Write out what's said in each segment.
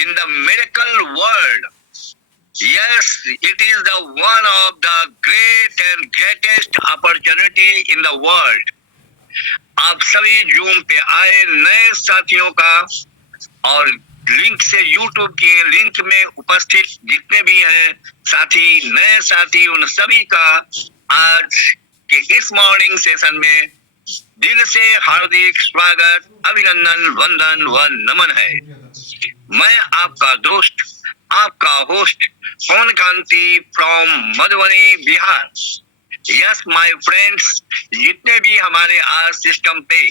in the miracle world. Yes, it is the one of the great and greatest opportunity in the world. आप सभी zoom पे आए नए साथियों का और लिंक से YouTube के लिंक में उपस्थित जितने भी हैं साथी, नए साथी, उन सभी का आज के इस मॉर्निंग सेशन में दिल से हार्दिक स्वागत, अभिनंदन, वंदन व नमन है। मैं आपका दोस्त, आपका host Pawan Kanti from Madhubani, Bihar. Yes my friends, जितने भी हमारे आज सिस्टम पे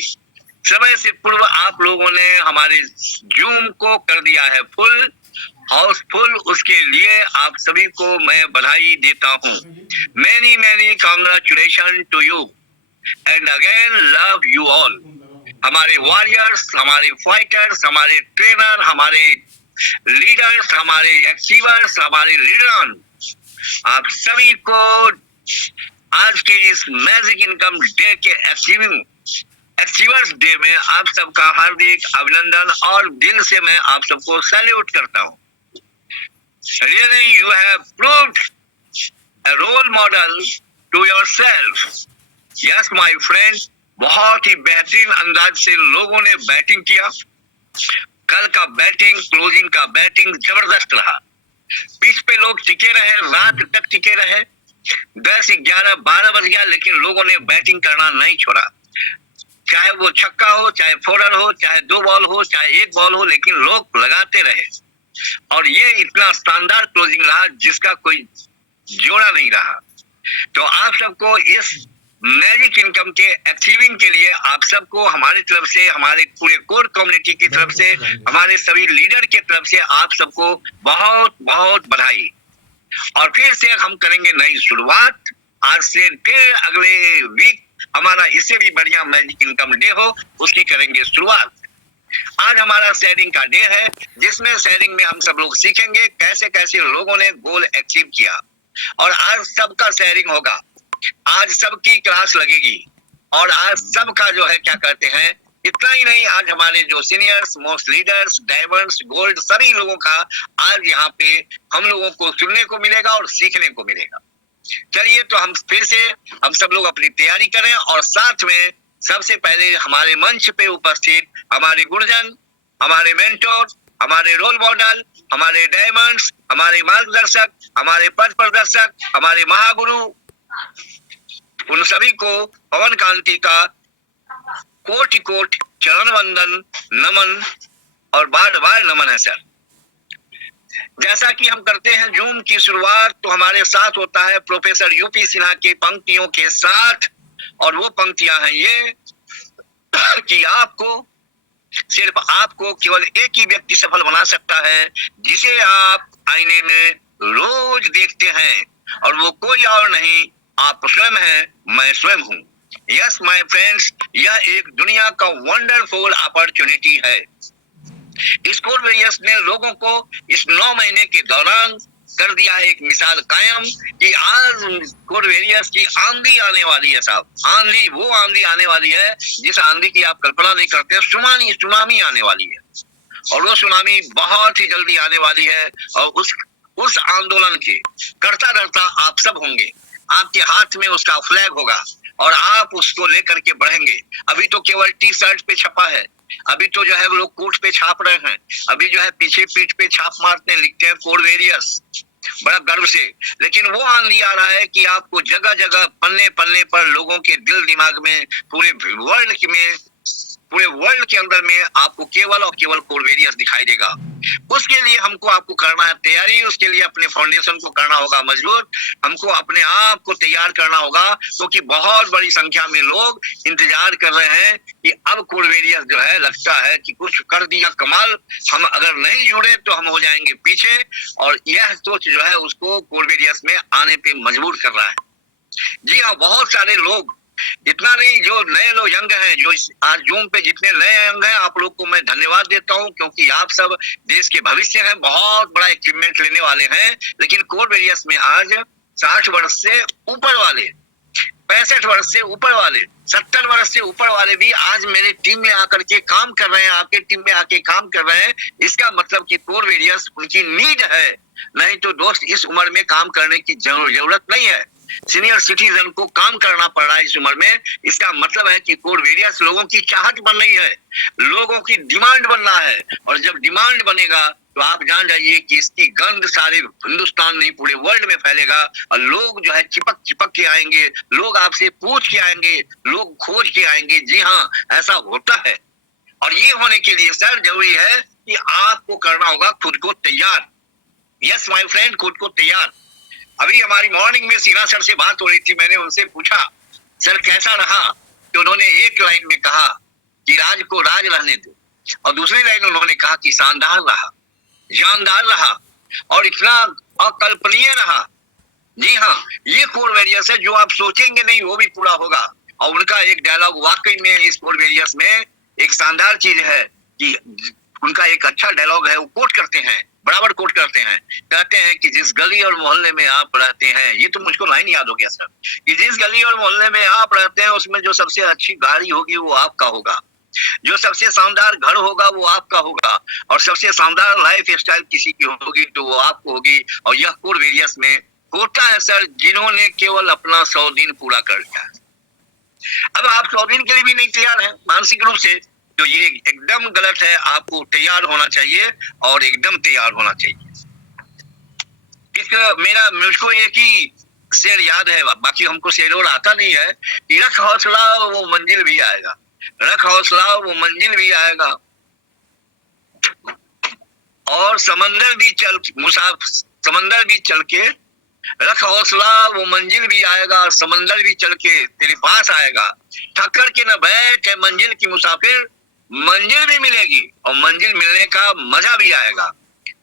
समय से पूर्व आप लोगों ने हमारे जूम को कर दिया है फुल हाउसफुल, उसके लिए आप सभी को मैं बधाई देता हूँ। Many many congratulation to you and again love you all. हमारे वॉरियर्स, हमारे फाइटर्स, हमारे ट्रेनर, हमारे लीडर्स, हमारे अचीवर्स, हमारे लीडर, आप सभी को आज के इस मैजिक इनकम डे के अचीवर्स डे में आप सबका हार्दिक अभिनंदन और दिल से मैं आप सबको सैल्यूट करता हूँ। Really, you have proved a role model to yourself. Yes, my friend, बहुत ही बेहतरीन अंदाज से लोगों ने बैटिंग किया। कल का बैटिंग, क्लोजिंग का बैटिंग जबरदस्त रहा। पिच पे लोग टिके रहे, रात तक टिके रहे। 10, 11, 12 बज गया, लेकिन लोगों ने बैटिंग करना नहीं छोड़ा। चाहे वो छक्का हो, चाहे फोरर हो, चाहे 2 बॉल हो, चाहे 1 बॉल हो, लेकिन लोग लगाते रहे। और ये इतना शानदार क्लोजिंग रहा जिसका कोई जोड़ा नहीं रहा। तो आप सबको इस मैजिक इनकम के अचीविंग के लिए आप सबको हमारी तरफ से, हमारे पूरे कोर कम्युनिटी की तरफ से, हमारे सभी लीडर की तरफ से आप सबको बहुत बहुत बधाई। और फिर से हम करेंगे नई शुरुआत। आज से फिर अगले वीक हमारा इससे भी बढ़िया मैजिक इनकम डे हो, उसकी करेंगे शुरुआत। आज हमारा शेयरिंग का डे है, जिसमें शेयरिंग में हम सब लोग सीखेंगे कैसे कैसे लोगों ने गोल अचीव किया। और आज सबका शेयरिंग होगा, आज सबकी क्लास लगेगी और आज सबका जो है क्या कहते हैं, इतना ही नहीं, आज हमारे जो seniors, most leaders, diamonds, gold, सभी लोगों का आज यहाँ पे हम लोगों को सुनने को मिलेगा और सीखने को मिलेगा। चलिए, तो हम फिर से हम सब लोग अपनी तैयारी करें और साथ में सबसे पहले हमारे मंच पे उपस्थित हमारे गुरुजन, हमारे मेंटोर, हमारे रोल मॉडल, हमारे डायमंड्स, हमारे मार्गदर्शक, हमारे पथ प्रदर्शक, हमारे महागुरु, उन सभी को पवन कांति का कोटि कोटि चरण वंदन, नमन और बार बार नमन है सर। जैसा कि हम करते हैं जूम की शुरुआत, तो हमारे साथ होता है प्रोफेसर यूपी सिन्हा के पंक्तियों के साथ, और वो पंक्तियां हैं ये कि आपको, सिर्फ आपको केवल एक ही व्यक्ति सफल बना सकता है जिसे आप आईने में रोज देखते हैं, और वो कोई और नहीं, आप स्वयं हैं, मैं स्वयं हूँ। यस माय फ्रेंड्स, यह एक दुनिया का वंडरफुल अपॉर्चुनिटी है। इस कोरवेरियस ने लोगों को इस 9 महीने के दौरान कर दिया है एक मिसाल कायम कि आज कोरवेरियस की आंधी आने वाली है साहब। आंधी, वो आंधी आने वाली है जिस आंधी की आप कल्पना नहीं करते। सुनामी आने वाली है, और वो सुनामी बहुत ही जल्दी आने वाली है। और उस आंदोलन के करता रहता आप सब होंगे। आपके हाथ में उसका फ्लैग होगा और आप उसको लेकर के बढ़ेंगे। अभी तो केवल टी शर्ट पे छपा है, अभी तो जो है वो लोग कोट पे छाप रहे हैं, अभी जो है पीछे पीठ पे छाप मारते हैं, लिखते हैं कोरवेरियस बड़ा गर्व से। लेकिन वो आंधी आ रहा है कि आपको जगह जगह पन्ने पन्ने पर लोगों के दिल दिमाग में, पूरे वर्ल्ड के अंदर में आपको केवल और केवल कोरवेरियस दिखाई देगा। उसके लिए हमको आपको करना है तैयारी, उसके लिए अपने फाउंडेशन को करना होगा मजबूत, हमको अपने आप को तैयार करना होगा, क्योंकि बहुत बड़ी संख्या में लोग इंतजार कर रहे हैं कि अब कोरवेरियस जो है लगता है कि कुछ कर दिया कमाल, हम अगर नहीं जुड़े तो हम हो जाएंगे पीछे। और यह सोच जो है उसको कोरवेरियस में आने पे मजबूर कर रहा है। जी हाँ, बहुत सारे लोग, इतना नहीं, जो नए लोग यंग हैं, जो आज जूम पे जितने नए यंग हैं, आप लोग को मैं धन्यवाद देता हूं, क्योंकि आप सब देश के भविष्य हैं, बहुत बड़ा अचीवमेंट लेने वाले हैं। लेकिन कोरवेरियस में आज 60 वर्ष से ऊपर वाले 65 वर्ष से ऊपर वाले, 70 वर्ष से ऊपर वाले भी आज मेरे टीम में आकर के काम कर रहे हैं, आपके टीम में आके काम कर रहे हैं। इसका मतलब कि कोर वैरियर्स उनकी नीड है, नहीं तो दोस्त इस उम्र में काम करने की जरूरत नहीं है। सीनियर सिटीजन को काम करना पड़ रहा है इस उम्र में। इसका मतलब है कि कोर वैरियर्स लोगों की चाहत बन रही है, लोगों की डिमांड बन रहा है। और जब डिमांड बनेगा तो आप जान जाइए कि इसकी गंध सारे हिंदुस्तान नहीं पूरे वर्ल्ड में फैलेगा। और लोग जो है चिपक चिपक के आएंगे, लोग आपसे पूछ के आएंगे, लोग खोज के आएंगे। जी हाँ, ऐसा होता है। और ये होने के लिए सर जरूरी है कि आपको करना होगा खुद को तैयार। यस माय फ्रेंड, खुद को तैयार। अभी हमारी मॉर्निंग में सीना सर से बात हो रही थी, मैंने उनसे पूछा सर कैसा रहा, तो उन्होंने एक लाइन में कहा कि राज को राज रहने दो, और दूसरी लाइन उन्होंने कहा कि शानदार रहा, जानदार रहा और इतना अकल्पनीय रहा। जी हाँ, ये कोर वैरियर्स है, जो आप सोचेंगे नहीं वो भी पूरा होगा। और उनका एक डायलॉग वाकई में इस कोर वैरियर्स में एक शानदार चीज है कि उनका एक अच्छा डायलॉग है, वो कोट करते हैं, बराबर कोट करते हैं। कहते हैं कि जिस गली और मोहल्ले में आप रहते हैं, ये तो मुझको लाइन याद हो गया सर, कि जिस गली और मोहल्ले में आप रहते हैं उसमें जो सबसे अच्छी गाड़ी होगी वो आपका होगा, जो सबसे शानदार घर होगा वो आपका होगा, और सबसे शानदार लाइफ स्टाइल किसी की होगी तो वो आपको होगी। और यह कोर वैरियर्स में होता है सर, जिन्होंने केवल अपना 100 दिन पूरा कर लिया। अब आप 100 दिन के लिए भी नहीं तैयार हैं मानसिक रूप से, तो ये एकदम गलत है। आपको तैयार होना चाहिए और एकदम तैयार होना चाहिए। मुझको एक ही शेर याद है, बाकी हमको शेर और आता नहीं है। रख हौसला वो मंजिल भी आएगा, रख हौसला वो मंजिल भी आएगा, और समंदर भी चल के रख हौसला वो मंजिल भी आएगा, और समंदर भी चल के तेरे पास आएगा। ठक्कर के न बैठ मंजिल की मुसाफिर, मंजिल भी मिलेगी और मंजिल मिलने का मजा भी आएगा।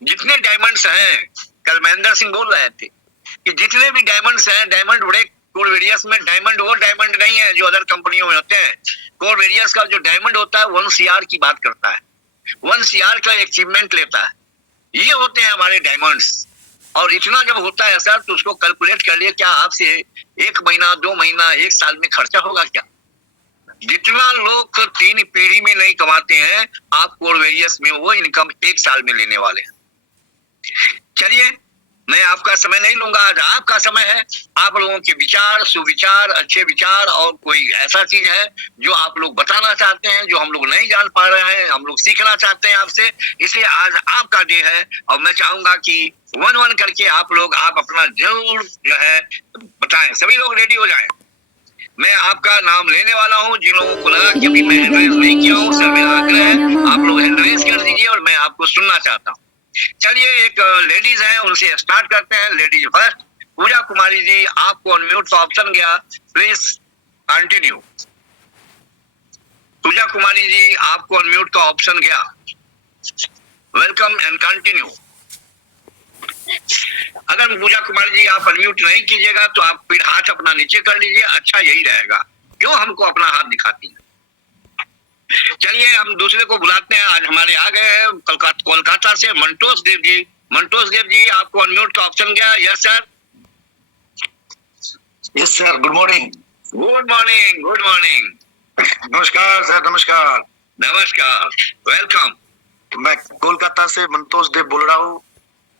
जितने डायमंड्स हैं, कल महेंद्र सिंह बोल रहे थे कि जितने भी डायमंड्स हैं, डायमंड बड़े कोर वैरियर्स में डायमंड वो डायमंड नहीं है जो अदर कंपनियों में होते हैं। कोर वैरियर्स का जो डायमंड होता है 1 CR की बात करता है, 1 CR का अचीवमेंट लेता है। ये होते हैं हमारे डायमंड्स। और इतना जब होता है सर तो उसको कैलकुलेट कर लिए, क्या आपसे 1 महीना 2 महीना 1 साल में खर्चा होगा क्या? जितना लोग 3 पीढ़ी में नहीं कमाते हैं, आप कोर वैरियर्स में वो इनकम 1 साल में लेने वाले हैं। चलिए, मैं आपका समय नहीं लूंगा, आज आपका समय है। आप लोगों के विचार, सुविचार, अच्छे विचार और कोई ऐसा चीज है जो आप लोग बताना चाहते हैं, जो हम लोग नहीं जान पा रहे हैं, हम लोग सीखना चाहते हैं आपसे, इसलिए आज आपका डे है। और मैं चाहूंगा कि 1-1 करके आप अपना जरूर जो है बताएं। सभी लोग रेडी हो जाएं। मैं आपका नाम लेने वाला हूं। जिन लोगों को लगा कि अभी मैं हैंड रेज नहीं किया हूं, सर मेरा आग्रह है आप लोग हैंड रेज कर दीजिए और मैं आपको सुनना चाहता हूं। चलिए, एक लेडीज है, उनसे स्टार्ट करते हैं। लेडीज फर्स्ट, पूजा कुमारी जी, आपको अनम्यूट का ऑप्शन गया, प्लीज कंटिन्यू। पूजा कुमारी जी, आपको अनम्यूट का ऑप्शन गया, वेलकम एंड कंटिन्यू। अगर पूजा कुमारी जी आप अनम्यूट नहीं कीजिएगा तो आप फिर हाथ अपना नीचे कर लीजिए, अच्छा यही रहेगा। क्यों हमको अपना हाथ दिखाती है? चलिए, हम दूसरे को बुलाते हैं। आज हमारे आ गए हैं कोलकाता से मंटोष देव जी। मंटोष देव जी, आपको अनम्यूट का ऑप्शन गया। Yes sir. Yes sir, good morning. Good morning, good morning. नमस्कार सर, नमस्कार। नमस्कार, वेलकम। मैं कोलकाता से मंतोष देव बोल रहा हूँ।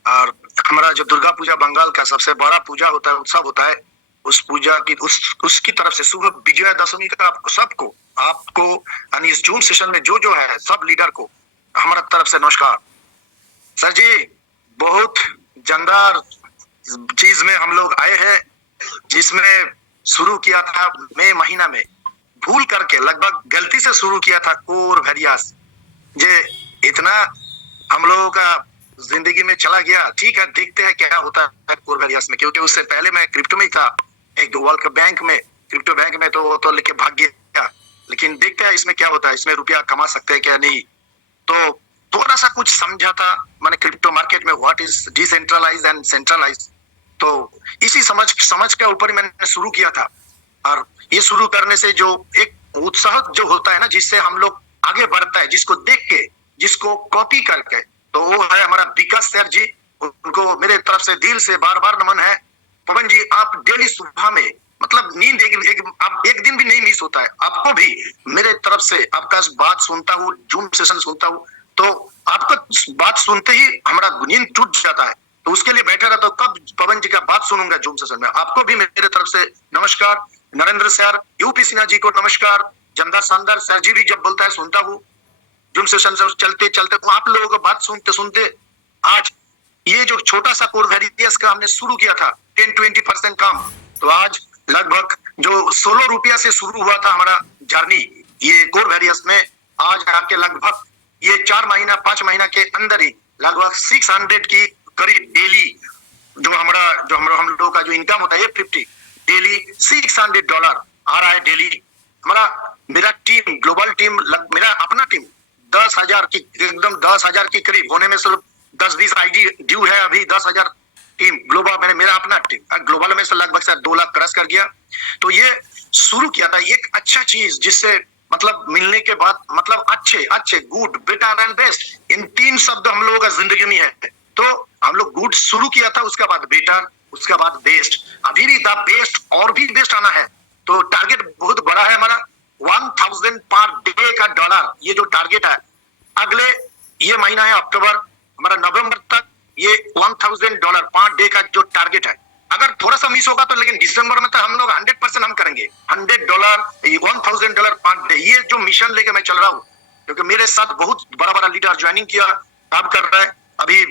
और हमारा जो दुर्गा पूजा बंगाल का सबसे बड़ा पूजा होता है, उत्सव होता है, उस पूजा की उसकी तरफ से शुभ विजयादशमी का आपको यानी इस जूम सेशन में जो है सब लीडर को हमारा तरफ से नमस्कार। सर जी, बहुत जानदार चीज में हम लोग आए हैं, जिसमें शुरू किया था मई महीना में, भूल करके लगभग गलती से शुरू किया था कोर वैरियर्स। ये इतना हम लोगों का जिंदगी में चला गया। ठीक है, देखते हैं क्या होता है कोर वैरियर्स में, क्योंकि उससे पहले मैं क्रिप्टो में ही था, एक वर्ल्ड बैंक में, क्रिप्टो बैंक में, तो वो तो लेके भाग गया। लेकिन देखते हैं इसमें क्या होता है, इसमें रुपया कमा सकते हैं क्या नहीं। तो थोड़ा सा कुछ समझा था मैंने क्रिप्टो मार्केट में, what is decentralize and centralize. तो इसी समझ के ऊपर मैंने शुरू किया था। और ये शुरू करने से जो एक उत्साह जो होता है ना, जिससे हम लोग आगे बढ़ता है, जिसको देख के, जिसको कॉपी करके, तो वो है हमारा विकास सर जी। उनको मेरे तरफ से दिल से बार बार नमन है। पवन जी, आप डेली सुबह में मतलब नींद आप एक दिन भी नहीं मिस होता है। आपको भी मेरे तरफ से आपका बात सुनता हूँ, जूम सेशन सुनता हूँ, तो आपका बात सुनते ही हमारा नींद टूट जाता है। तो उसके लिए बैठा रहता हूँ, कब पवन जी का बात सुनूंगा जूम सेशन में। आपको भी मेरे तरफ से नमस्कार। नरेंद्र सर, यूपी सिन्हा जी को नमस्कार। जमदार शानदार सर जी भी जब बोलता है सुनता हूँ। जूम सेशन से चलते चलते आप लोगों को बात सुनते सुनते आज ये जो छोटा सा कोरवेरियस का हमने शुरू किया था 10-20% काम, तो आज लगभग जो 16 रुपया से शुरू हुआ था हमारा जर्नी ये कोरवेरियस में, आज आके लगभग ये 4 महीना 5 महीना के अंदर ही लगभग 600 की करीब डेली जो हम लोगों का जो इनकम होता है 850 डेली $600 आ रहा है डेली। मेरा टीम ग्लोबल टीम मेरा अपना टीम 10,000 की एकदम 10,000 की करीब होने में सिर्फ 10-20 आईडी ड्यू है अभी। 10,000 टीम ग्लोबल मेरा अपना टीम ग्लोबल में से लगभग 2 लाख क्रॉस कर गया। तो ये शुरू किया था एक अच्छा चीज जिससे मतलब मिलने के बाद मतलब अच्छे good better and best in 3 शब्द हम लोगों का जिंदगी में है। तो हम लोग गुड शुरू किया था, उसके बाद बेटर, उसके बाद बेस्ट, अभी भी द बेस्ट और भी बेस्ट आना है। तो टारगेट बहुत बड़ा है हमारा 1000 पर डे का डॉलर, ये जो टारगेट है अगले ये महीना है अक्टूबर, हमारा नवंबर तक ये $1000 पर डे का जो टारगेट है। अगर थोड़ा सा मिस होगा तो लेकिन दिसंबर में तो हम लोग 100% हम करेंगे। $100 $1000 पर डे, ये जो मिशन लेके मैं चल रहा हूँ, क्योंकि मेरे साथ बहुत बड़ा बड़ा लीडर ज्वाइनिंग किया, काम कर रहा है। अभी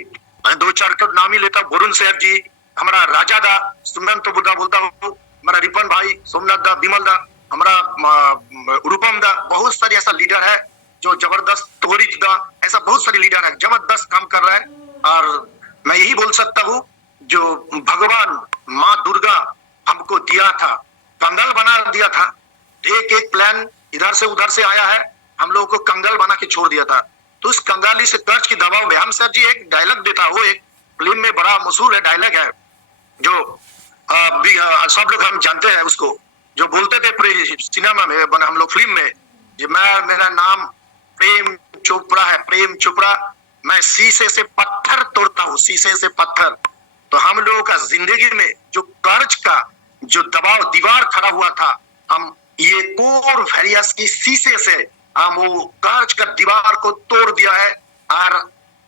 2-4 का नाम ही लेता हूँ, वरुण साहब जी, हमारा राजा दा, सुंदर तो बुद्धा बोलता हूँ, हमारा रिपन भाई, सोमनाथ दा, विमल दा, हमारा रूपम दा, बहुत सारे ऐसा लीडर है जो जबरदस्त, तोरित दा, ऐसा बहुत सारे लीडर है जबरदस्त काम कर रहा है। और मैं यही बोल सकता हूँ जो भगवान माँ दुर्गा हमको दिया था, कंगाल बना दिया था, एक एक प्लान इधर से उधर से आया है, हम लोगों को कंगाल बना के छोड़ दिया था। तो उस कंगाली से कर्ज की दबाव में हम सर जी एक डायलॉग देता हूँ, एक फिल्म में बड़ा मशहूर है डायलॉग है जो सब लोग हम जानते हैं उसको, जो बोलते थे पूरे सिनेमा में हम लोग फिल्म में, मेरा नाम प्रेम चोपड़ा है, प्रेम चोपड़ा, मैं शीशे से पत्थर तोड़ता हूँ, शीशे से पत्थर। तो हम लोगों का जिंदगी में जो कर्ज का जो दबाव दीवार खड़ा हुआ था, हम ये कोरवेरियस की शीशे से हम वो कर्ज का दीवार को तोड़ दिया है। और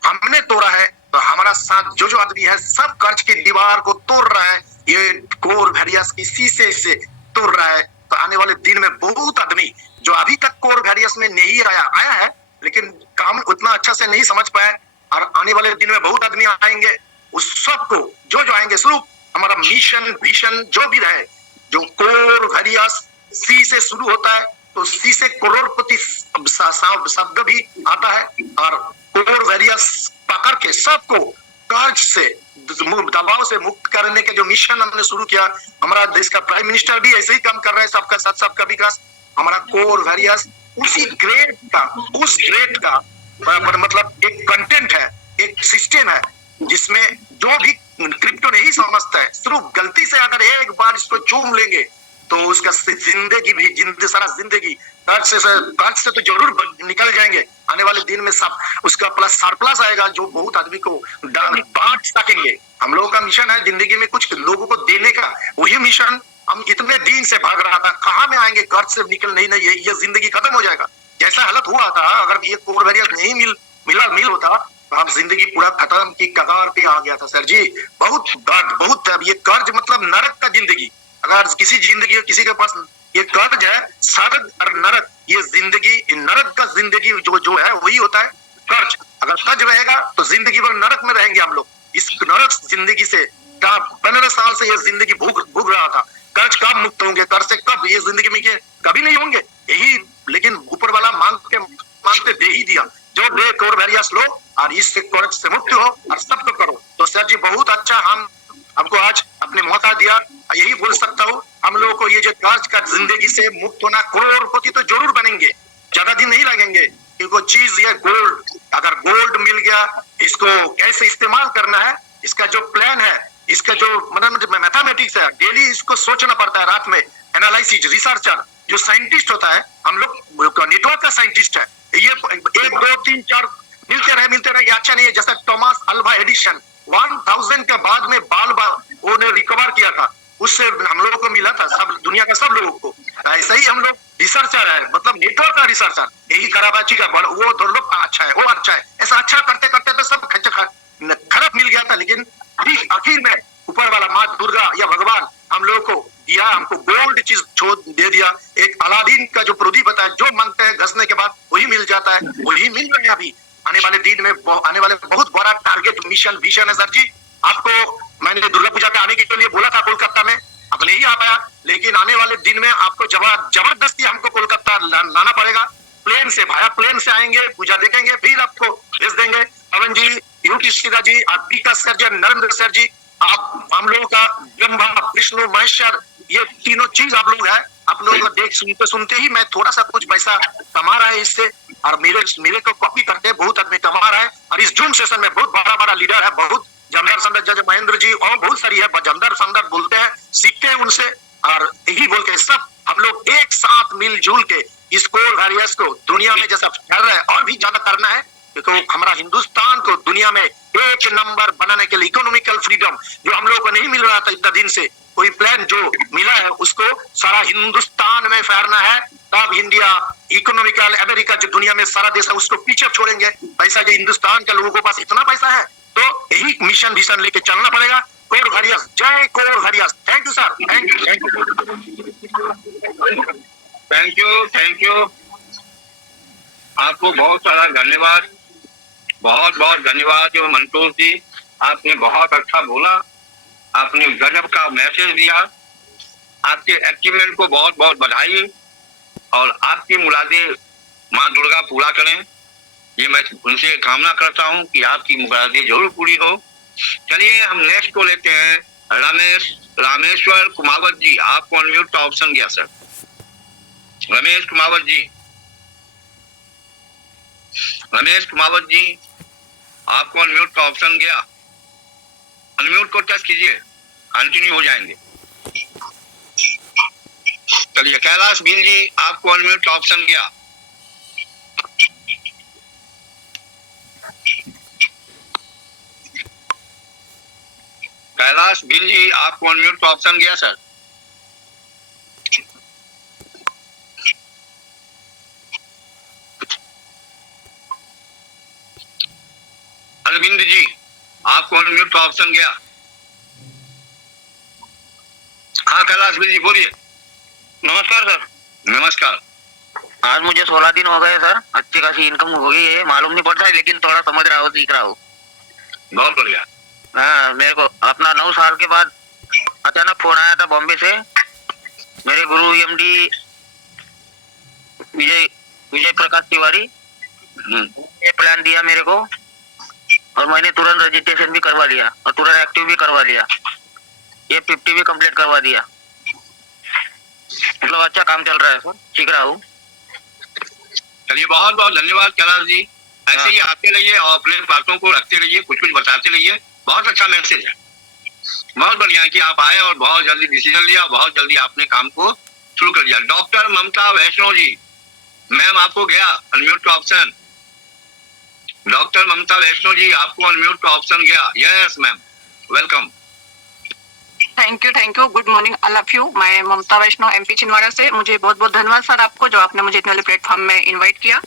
हमने तोड़ा है तो हमारा साथ जो आदमी है सब कर्ज की दीवार को तोड़ रहा है, ये कोरवेरियस की शीशे से तोड़ रहा है। तो आने वाले दिन में बहुत आदमी जो अभी तक कोरवेरियस में नहीं आया है लेकिन काम उतना अच्छा से नहीं समझ पाए, और आने वाले दिन में बहुत आदमी आएंगे, उस सबको जो आएंगे सिर्फ हमारा मिशन विजन जो भी रहे, जो कोरवेरियस सी से शुरू होता है तो सी से करोड़पति शब्द भी आता है। और कोरवेरियस पकड़ के सबको कर्ज से दबाव से मुक्त करने के जो मिशन हमने शुरू किया, हमारा देश का प्राइम मिनिस्टर भी ऐसे ही काम कर रहा है, सबका साथ सबका विकास। हमारा कोरवेरियस उसी ग्रेड का उस ग्रेड का मतलब एक कंटेंट है, एक सिस्टम है जिसमें जो भी क्रिप्टो नहीं समझता है, सिर्फ गलती से अगर एक बार इसको चूम लेंगे तो उसका जिंदगी भी सारा जिंदगी कर्ज से तो जरूर निकल जाएंगे। आने वाले दिन में सब उसका प्लस सरप्लस आएगा जो बहुत आदमी को बांट सकेंगे। हम लोगों का मिशन है जिंदगी में कुछ लोगों को देने का, वही मिशन हम इतने दिन से भाग रहा था, कहाँ में आएंगे कर्ज से निकल नहीं ये जिंदगी खत्म हो जाएगा। जैसा हालत हुआ था, अगर ये कोरवेरियस नहीं मिल होता तो हम जिंदगी पूरा खत्म की कगार पे आ गया था सर जी। बहुत दर्द, बहुत ये कर्ज मतलब नरक का जिंदगी। अगर किसी के पास ये कर्ज है, स्वर्ग और नरक, ये जिंदगी नरक का जिंदगी जो है वही होता है कर्ज। अगर कर्ज रहेगा तो जिंदगी भर नरक में रहेंगे हम लोग। इस नरक जिंदगी से 15 साल से ये जिंदगी भूग रहा था, कर्ज कब मुक्त होंगे, कर्ज से कब, ये जिंदगी में कभी नहीं होंगे यही, लेकिन ऊपर वाला मांगते दे ही दिया, जो दे कोरवेरियस लो और इससे कर्ज से मुक्त हो और सब तो करो। तो सर जी बहुत अच्छा हमको आज अपने मौका दिया, यही बोल सकता हूँ हम लोगों को ये जो कर्ज का जिंदगी से मुक्त होना, करोड़पति तो जरूर बनेंगे, ज्यादा दिन नहीं लगेंगे, क्योंकि चीज ये गोल्ड, अगर गोल्ड मिल गया इसको कैसे इस्तेमाल करना है, इसका जो प्लान है, इसका जो मतलब मैथमेटिक्स है, डेली इसको सोचना पड़ता है, रात में एनालिसिस, रिसर्चर जो साइंटिस्ट होता है, हम लोग नेटवर्क का साइंटिस्ट है, ये 1 2 3 4 मिलते रहे, ये अच्छा नहीं है। जैसा थॉमस अल्वा एडिसन 1000 के बाद में बाल्ब ने रिकवर किया था, उससे हम लोगों को मिला था, सब दुनिया का सब लोगों को। ऐसा ही हम लोग रिसर्चर है, मतलब नेटवर्क का रिसर्चर, यही कराची का वो दोनों लोग अच्छा है, वो अच्छा है, ऐसा अच्छा करते करते तो सब खराब मिल गया था। लेकिन आखिर में ऊपर वाला माँ दुर्गा या भगवान हम लोगों को दिया, हमको गोल्ड चीज छोड़ दे दिया। एक अलादीन का जो प्रदीप होता है, जो मांगते हैं घसने के बाद वही मिल जाता है, वही मिल रहा है। अभी आने वाले दिन में आने वाले बहुत बड़ा टारगेट मिशन विजन है सर जी। आपको मैंने दुर्गा पूजा पे आने के लिए बोला था कोलकाता में, अब नहीं आ पाया, लेकिन आने वाले दिन में आपको जबरदस्ती हमको कोलकाता लाना पड़ेगा। प्लेन से, भाया प्लेन से आएंगे, पूजा देखेंगे, फिर आपको भेज देंगे। पवन जी, युधिष्ठिर जी, आप का सर जी, नरेंद्र सर जी, आप हम लोगों का ब्रह्मा विष्णु महेश्वर, ये तीनों चीज आप लोग है। आप लोगों को देख सुनते सुनते ही मैं थोड़ा सा कुछ पैसा कमा रहा है इससे, और मेरे को कॉपी करते बहुत आदमी कमा रहा है। और इस जूम सेशन में बहुत बड़ा बड़ा लीडर है, बहुत जमदार संदर जज महेंद्र जी और बहुत सारी है, जमदार संदर बोलते हैं, सीखते हैं उनसे। और यही बोल के सब हम लोग एक साथ मिलजुल के इस कोर वॉरियर्स को दुनिया में जैसा कर रहे हैं और भी ज्यादा करना है, क्योंकि हमारा हिंदुस्तान को दुनिया में एक नंबर बनाने के लिए इकोनॉमिकल फ्रीडम जो हम लोगों को नहीं मिल रहा था इतना दिन से, कोई प्लान जो मिला है उसको सारा हिंदुस्तान में फैलाना है। तब इंडिया इकोनॉमिकल, अमेरिका जो दुनिया में सारा देश है उसको पीछे छोड़ेंगे। पैसा जो हिंदुस्तान के लोगों के पास इतना पैसा है, तो यही मिशन विजन लेके चलना पड़ेगा। कोर वॉरियर्स, जय core warriors. Thank you sir, thank you, thank you, thank you आपको बहुत सारा धन्यवाद, बहुत बहुत धन्यवाद मंटोष जी, आपने बहुत अच्छा बोला, आपने गजब का मैसेज दिया, आपके अचीवमेंट को बहुत बहुत बधाई, और आपकी मुरादें माँ दुर्गा पूरा करें, ये मैं उनसे कामना करता हूँ कि आपकी मुरादें जरूर पूरी हो। चलिए हम नेक्स्ट को लेते हैं, रामेश्वर कुमावत जी, आपको अनम्यूट का ऑप्शन गया सर। रमेश कुमावत जी, रमेश कुमावत जी, आपको अनम्यूट का ऑप्शन गया, अनम्यूट को टच कीजिए, कंटिन्यू हो जाएंगे। चलिए कैलाश बिल जी, आपको अनम्यूट का ऑप्शन गया। कैलाश बिल जी, आपको अनम्यूट का ऑप्शन गया सर। अरविंद जी, आपको अनम्यूट का ऑप्शन गया। हाँ कैलाश बिल जी बोलिए। नमस्कार सर। नमस्कार। आज मुझे 16 दिन हो गए सर, अच्छी खासी इनकम हो गई है, मालूम नहीं पड़ता है लेकिन थोड़ा समझ रहा हूँ, सीख रहा हूँ। बहुत बढ़िया। हाँ, मेरे को अपना 9 साल के बाद अचानक फोन आया था बॉम्बे से, मेरे गुरु एमडी विजय प्रकाश तिवारी ये प्लान दिया मेरे को, और मैंने तुरंत रजिस्ट्रेशन भी करवा लिया और तुरंत एक्टिव भी करवा लिया, ये 50 भी कंप्लीट करवा दिया। मतलब अच्छा काम चल रहा है सर, सीख रहा हूँ। चलिए बहुत बहुत धन्यवाद कैलाश जी, ऐसे ही आते रहिए और अपने बातों को रखते रहिए, कुछ कुछ बताते रहिए। बहुत अच्छा मैसेज है, बहुत बढ़िया है कि आप आए और बहुत जल्दी डिसीजन लिया, बहुत जल्दी आपने काम को शुरू कर दिया। डॉक्टर ममता वैष्णो जी, मैम आपको गया अनम्यूट का ऑप्शन। डॉक्टर ममता वैष्णो जी, आपको अनम्यूट का ऑप्शन गया। Yes ma'am, welcome. Thank you, good morning all of you. मैं ममता वैष्णो एमपी छिंदवाड़ा से। मुझे बहुत बहुत धन्यवाद सर आपको, जो आपने मुझे इतने वाले प्लेटफॉर्म में इनवाइट किया।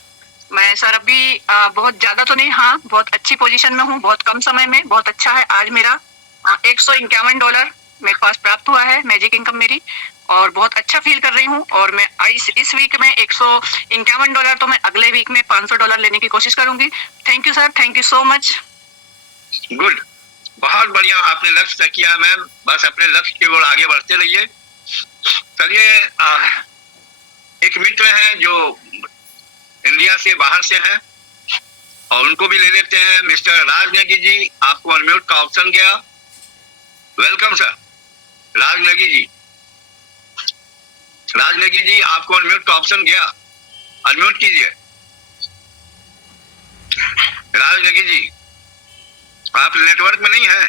मैं सर अभी बहुत ज्यादा तो नहीं, हाँ बहुत अच्छी पोजीशन में हूँ, बहुत कम समय में बहुत अच्छा है। आज मेरा $151 मेरे पास प्राप्त हुआ है, मैजिक इनकम मेरी, और बहुत अच्छा फील कर रही हूँ। और मैं इस वीक में $151, तो मैं अगले वीक में $500 लेने की कोशिश करूंगी। Thank you sir, thank you so much. Good, बहुत बढ़िया, आपने लक्ष्य तय किया मैम, बस अपने लक्ष्य की ओर आगे बढ़ते रहिए। चलिए एक मित्र हैं जो इंडिया से बाहर से हैं, और उनको भी ले लेते हैं। मिस्टर राज नेगी जी, आपको अनम्यूट का ऑप्शन गया। Welcome sir. राज नेगी जी, राज नेगी जी, आपको अनम्यूट का ऑप्शन गया, अनम्यूट कीजिए। राज नेगी जी, आप नेटवर्क में नहीं हैं,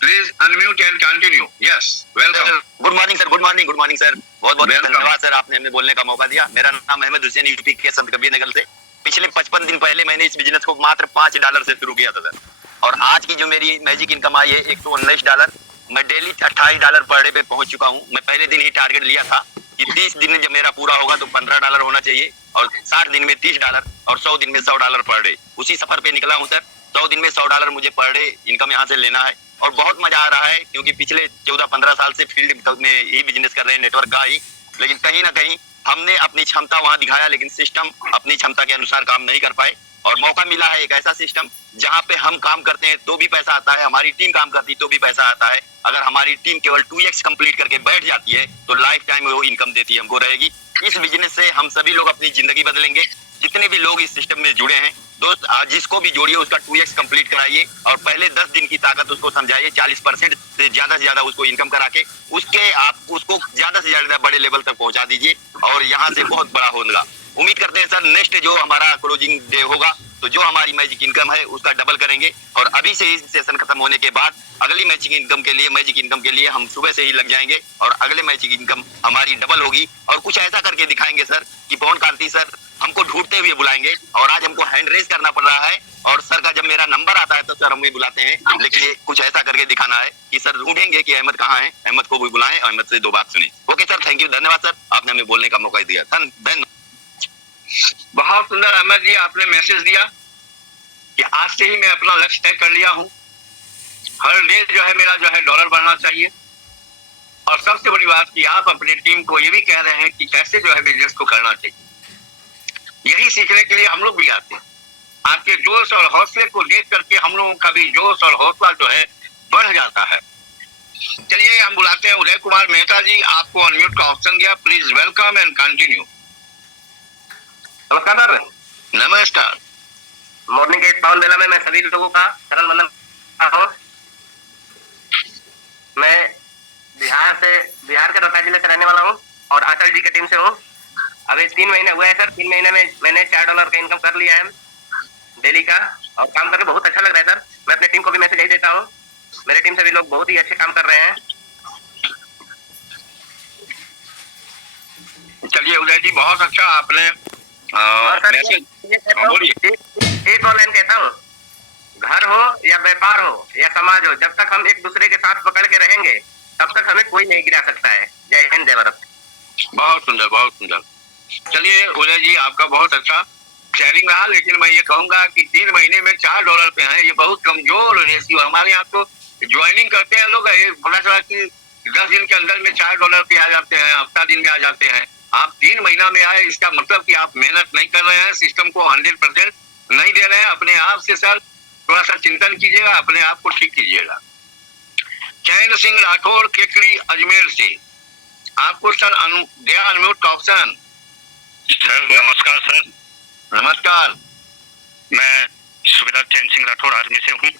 please unmute and continue. Yes, welcome. Good morning sir, good morning sir, बहुत बहुत धन्यवाद सर, आपने हमें बोलने का मौका दिया। मेरा नाम अहमद हुसैन, यूपी के संत कबीर नगर से। पिछले 55 दिन पहले मैंने इस बिजनेस को मात्र $5 से शुरू किया था सर, और आज की जो मेरी मैजिक इनकम आई है $119, मैं डेली $28 पर डे पे पहुंच चुका हूं। मैं पहले दिन ही टारगेट लिया था कि 30 दिन में जब मेरा पूरा होगा तो $15 होना चाहिए, और 60 दिन में $30 और 100 दिन में $100 पर डे। उसी सफर पे निकला हूं सर। 100 दिन में $100 मुझे पर डे इनकम यहाँ से लेना है, और बहुत मजा आ रहा है क्योंकि पिछले 14-15 साल से फील्ड में ही बिजनेस कर रहे हैं, नेटवर्क का ही। लेकिन कहीं ना कहीं हमने अपनी क्षमता वहां दिखाया, लेकिन सिस्टम अपनी क्षमता के अनुसार काम नहीं कर पाए, और मौका मिला है एक ऐसा सिस्टम जहां पे हम काम करते हैं तो भी पैसा आता है, हमारी टीम काम करती है तो भी पैसा आता है। अगर हमारी टीम केवल 2x कंप्लीट करके बैठ जाती है तो लाइफ टाइम वो इनकम देती है हमको रहेगी। इस बिजनेस से हम सभी लोग अपनी जिंदगी बदलेंगे। जितने भी लोग इस सिस्टम में जुड़े हैं दोस्त, जिसको भी जोड़िए उसका 2x कंप्लीट कराइए, और पहले 10 दिन की ताकत उसको समझाइए। 40% से ज्यादा उसको इनकम करा के उसके आप उसको ज्यादा से ज्यादा बड़े लेवल तक पहुंचा दीजिए, और यहाँ से बहुत बड़ा होगा। उम्मीद करते हैं सर नेक्स्ट जो हमारा क्लोजिंग डे होगा तो जो हमारी मैजिक इनकम है उसका डबल करेंगे, और अभी से इस सेशन खत्म होने के बाद अगली मैजिक इनकम के लिए हम सुबह से ही लग जाएंगे, और अगले मैजिक इनकम हमारी डबल होगी। और कुछ ऐसा करके दिखाएंगे सर कि पवन कांति सर हमको ढूंढते हुए बुलाएंगे, और आज हमको हैंड रेस करना पड़ रहा है, और सर का जब मेरा नंबर आता है तो सर हमें बुलाते हैं। लेकिन ये कुछ ऐसा करके दिखाना है कि सर ढूंढेंगे कि अहमद कहाँ है, अहमद को भी बुलाएं, अहमद से 2 बात सुने। ओके सर, थैंक यू, धन्यवाद सर, आपने हमें बोलने का मौका दिया। धन्यवाद। बहुत सुंदर अहमद जी, आपने मैसेज दिया कि आज से ही मैं अपना लक्ष्य तय कर लिया हूँ। हर डे जो है मेरा जो है डॉलर बढ़ना चाहिए, और सबसे बड़ी बात कि आप अपनी टीम को ये भी कह रहे हैं कि कैसे जो है बिजनेस को करना चाहिए। यही सीखने के लिए हम लोग भी आते हैं। आपके जोश और हौसले को देख करके हम लोगों का भी जोश और हौसला जो है बढ़ जाता है। चलिए हम बुलाते हैं उदय कुमार मेहता जी, आपको अनम्यूट का ऑप्शन दिया, प्लीज वेलकम एंड कंटिन्यू। नमस्कार सर। नमस्कार। मॉर्निंग के इस पावन बेला में मैं सभी लोगों का चरण वंदन करता हूँ। मैं बिहार के रोहतास जिले से रहने वाला हूँ, और अटल जी की टीम से हूँ। अभी 3 महीने हुए हैं सर। 3 महीने में मैंने $4 का इनकम कर लिया है डेली का, और काम करके बहुत अच्छा लग रहा है सर। मैं अपनी टीम को भी मैसेज यही देता हूँ, मेरी टीम से भी लोग बहुत ही अच्छे काम कर रहे हैं। चलिए उदय जी, बहुत अच्छा आपने एक और लाइन कहता हूँ, घर हो या व्यापार हो या समाज हो, जब तक हम एक दूसरे के साथ पकड़ के रहेंगे तब तक हमें कोई नहीं गिरा सकता है। जय हिंद, जय भारत। बहुत सुंदर, बहुत सुंदर। चलिए उदय जी, आपका बहुत अच्छा शेयरिंग रहा, लेकिन मैं ये कहूंगा कि 3 महीने में $4 पे है, ये बहुत कमजोर रेशियो। हमारे यहाँ तो ज्वाइनिंग करते हैं लोग, पता चला कि 10 दिन के अंदर में $4 पे आ जाते हैं, हफ्ता दिन में आ जाते हैं। आप 3 महीना में आए, इसका मतलब कि आप मेहनत नहीं कर रहे हैं, सिस्टम को 100% नहीं दे रहे हैं। अपने आप से सर थोड़ा सा चिंतन कीजिएगा, अपने आप को ठीक कीजिएगा। चैन सिंह राठौड़, केकड़ी, अजमेर से, आपको सर अनम्यूट का ऑप्शन। सर नमस्कार सर। नमस्कार। मैं सुबेदार चैन सिंह राठौड़ आर्मी से हूँ,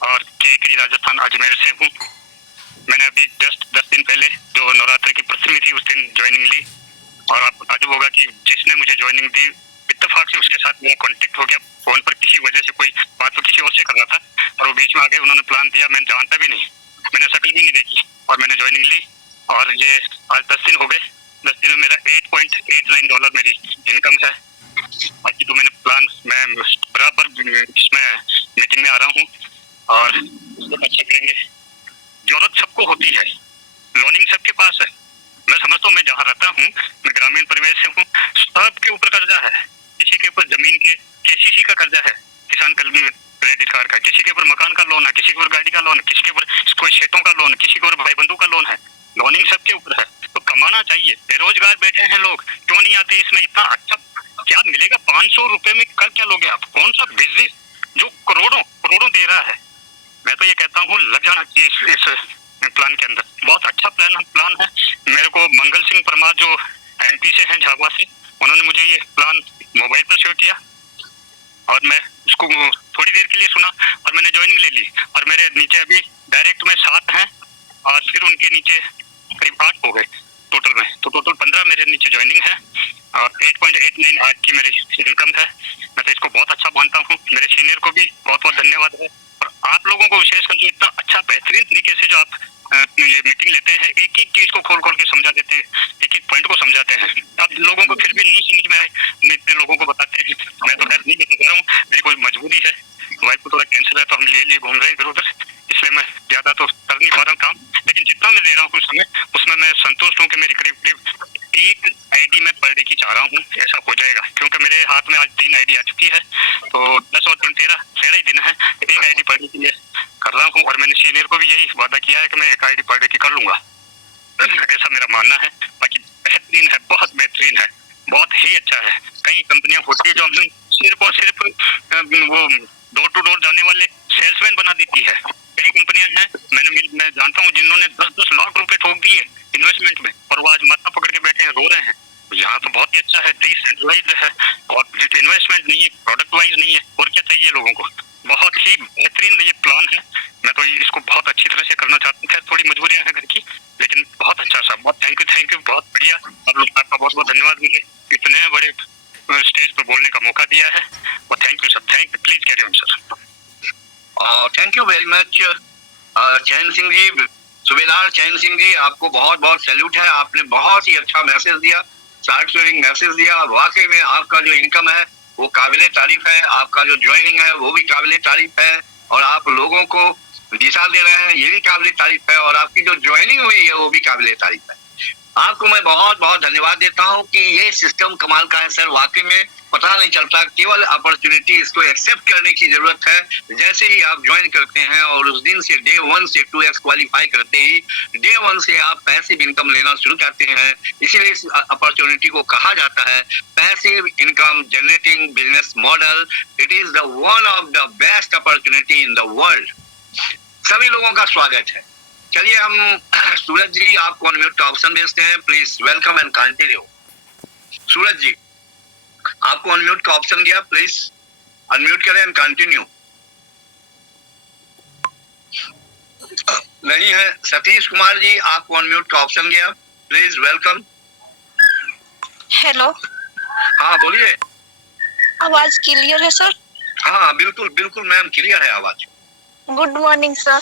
और केकरी राजस्थान अजमेर से हूँ। मैंने अभी जस्ट 10 दिन पहले जो नवरात्र की प्रथमी थी उस दिन ज्वाइनिंग ली, और आप ताजुब होगा कि जिसने मुझे ज्वाइनिंग दी इत्तेफाक से उसके साथ मेरा कांटेक्ट हो गया फोन पर। किसी वजह से कोई बात तो किसी और से कर रहा था, और वो बीच में आ गए, उन्होंने प्लान दिया, मैं जानता भी नहीं, मैंने शक्ल भी नहीं देखी, और मैंने ज्वाइनिंग ली। और ये आज 10 दिन हो गए। 10 दिन में मेरा $8.89 मेरी इनकम है। बाकी तो मैंने प्लान, मैं बराबर इसमें मीटिंग में आ रहा हूँ, और बहुत अच्छा करेंगे। जरूरत सबको होती है, लोनिंग सबके पास है। मैं समझता हूँ, मैं जहाँ रहता हूँ, मैं ग्रामीण परिवेश से हूँ, सबके ऊपर कर्जा है। किसी के ऊपर जमीन के KCC का कर्जा है, किसान क्रेडिट कार्ड का, किसी के ऊपर मकान का लोन है, किसी के ऊपर गाड़ी का लोन है, किसी के ऊपर कोई क्षेत्रों का लोन, किसी के ऊपर भाई बंधु का लोन है। लोनिंग सबके ऊपर है, तो कमाना चाहिए। बेरोजगार बैठे हैं लोग, क्यों नहीं आते इसमें? इतना अच्छा क्या मिलेगा? 500 रुपए में कर क्या लोगे आप? कौन सा बिजनेस जो करोड़ों दे रहा है? मैं तो ये कहता हूँ लग जाना चाहिए इस प्लान के अंदर। बहुत अच्छा प्लान है। मेरे को मंगल सिंह परमार जो MP से हैं, झाबुआ से, उन्होंने मुझे ये प्लान मोबाइल पर शेयर किया, और मैं उसको थोड़ी देर के लिए सुना, और मैंने ज्वाइनिंग ले ली। और मेरे नीचे अभी डायरेक्ट में 7 हैं, और फिर उनके नीचे करीब 8 हो गए टोटल में, तो टोटल 15 मेरे नीचे ज्वाइनिंग है, और 8.89 आज की मेरी इनकम है। मैं तो इसको बहुत अच्छा मानता हूँ। मेरे सीनियर को भी बहुत बहुत धन्यवाद है, और आप लोगों को विशेषकर जो इतना अच्छा बेहतरीन तरीके से जो आप ये मीटिंग लेते हैं, एक एक चीज को खोल के समझा देते हैं, एक एक पॉइंट को समझाते हैं। अब लोगों को फिर भी नहीं समझ में आए, इतने लोगों को बताते हैं। मैं तो खैर नहीं बता रहा हूँ, मेरी कोई मजबूरी है, वाइफ को थोड़ा कैंसर है, तो हम लिए घूम रहे हैं इधर उधर, इसलिए मैं ज्यादा तो कर नहीं पा रहा हूँ काम, लेकिन जितना मैं ले रहा हूँ उस समय उसमें मैं संतुष्ट हूँ कि मेरी करीब करीब एक आईडी में पर डे की चाह रहा हूँ, ऐसा हो जाएगा क्योंकि मेरे हाथ में आज 3 आईडी आ चुकी है, तो 10 और 3 13 ही दिन है, एक आईडी पर डे के लिए कर रहा हूँ और मैंने सीनियर को भी यही वादा किया है कि मैं एक आईडी पर डे की कर लूंगा, ऐसा मेरा मानना है। बाकी बेहतरीन है, बहुत बेहतरीन है, बहुत ही अच्छा है। कई कंपनियां होती है जो हमें सिर्फ और सिर्फ वो डोर टू डोर जाने वाले सेल्समैन बना देती है। कई कंपनियां हैं, मैं जानता हूँ जिन्होंने 10-10 लाख रुपए ठोक दिए इन्वेस्टमेंट में और वो आज माथा पकड़ के बैठे हैं, रो रहे हैं। यहाँ तो बहुत ही अच्छा है, डिसेंट्रलाइज्ड है और इन्वेस्टमेंट नहीं है, प्रोडक्ट वाइज नहीं है, और क्या चाहिए लोगों को। बहुत ही बेहतरीन ये प्लान है, मैं तो इसको बहुत अच्छी तरह से करना चाहता हूँ। खैर थोड़ी मजबूरियां हैं घर की, लेकिन बहुत अच्छा सा, बहुत थैंक यू, बहुत बढ़िया। आप लोग आपका बहुत बहुत धन्यवाद मुझे इतने बड़े स्टेज पर बोलने का मौका दिया है, और thank you sir, thank you, please carry on sir. Thank you very much Chain Singh ji, सूबेदार चैन सिंह जी, आपको बहुत बहुत सैल्यूट है। आपने बहुत ही अच्छा मैसेज दिया, शार्ट शेयरिंग मैसेज दिया। वाकई में आपका जो इनकम है वो काबिले तारीफ है, आपका जो ज्वाइनिंग है वो भी काबिले तारीफ है, और आप लोगों को दिशा दे रहे हैं ये भी काबिले तारीफ है, और आपकी जो ज्वाइनिंग हुई है वो भी काबिले तारीफ है। आपको मैं बहुत बहुत धन्यवाद देता हूं कि ये सिस्टम कमाल का है सर। वाकई में पता नहीं चलता, केवल अपॉर्चुनिटी इसको एक्सेप्ट करने की जरूरत है। जैसे ही आप ज्वाइन करते हैं और उस दिन से डे 1 से 2x क्वालिफाई करते ही डे 1 से आप पैसिव इनकम लेना शुरू करते हैं। इसीलिए इस अपॉर्चुनिटी को कहा जाता है passive income generating business model. It is the one of the best opportunity in the world. सभी लोगों का स्वागत है। चलिए हम सूरज जी आपको अनम्यूट का ऑप्शन भेजते हैं, प्लीज वेलकम एंड कंटिन्यू। सूरज जी आपको अनम्यूट का ऑप्शन गया, प्लीज अनम्यूट करें एंड कंटिन्यू। नहीं है। सतीश कुमार जी आपको अनम्यूट का ऑप्शन गया, प्लीज वेलकम। हेलो, हाँ बोलिए। आवाज क्लियर है सर? हाँ बिल्कुल बिल्कुल मैम, क्लियर है आवाज। Good morning sir.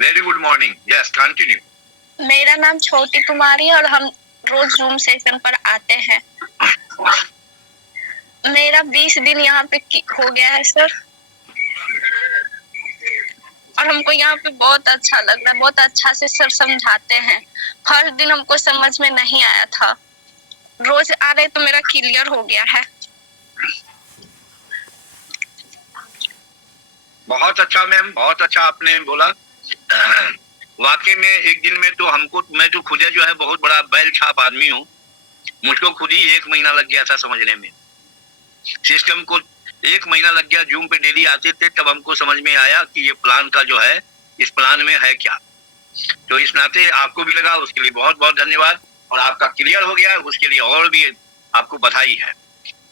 Very good morning, yes continue. मेरा नाम छोटी कुमारी है और हम रोज जूम सेशन पर आते हैं। मेरा 20 दिन यहाँ पे हो गया है सर, और हमको यहाँ पे बहुत अच्छा लग रहा है। बहुत अच्छा से सर समझाते हैं। हर दिन हमको समझ में नहीं आया था, रोज आ रहे तो मेरा क्लियर हो गया है। बहुत अच्छा मैम, बहुत अच्छा आपने बोला। वाकई में एक दिन में तो मैं तो खुद जो है बहुत बड़ा बैल छाप आदमी हूँ। मुझको खुद ही 1 महीना लग गया था समझने में। सिस्टम को 1 महीना लग गया। जूम पे डेली आते थे, तब हमको समझ में आया कि ये प्लान का जो है, इस प्लान में है क्या। तो इस नाते आपको भी लगा, उसके लिए बहुत बहुत धन्यवाद। और आपका क्लियर हो गया, उसके लिए और भी आपको बधाई है।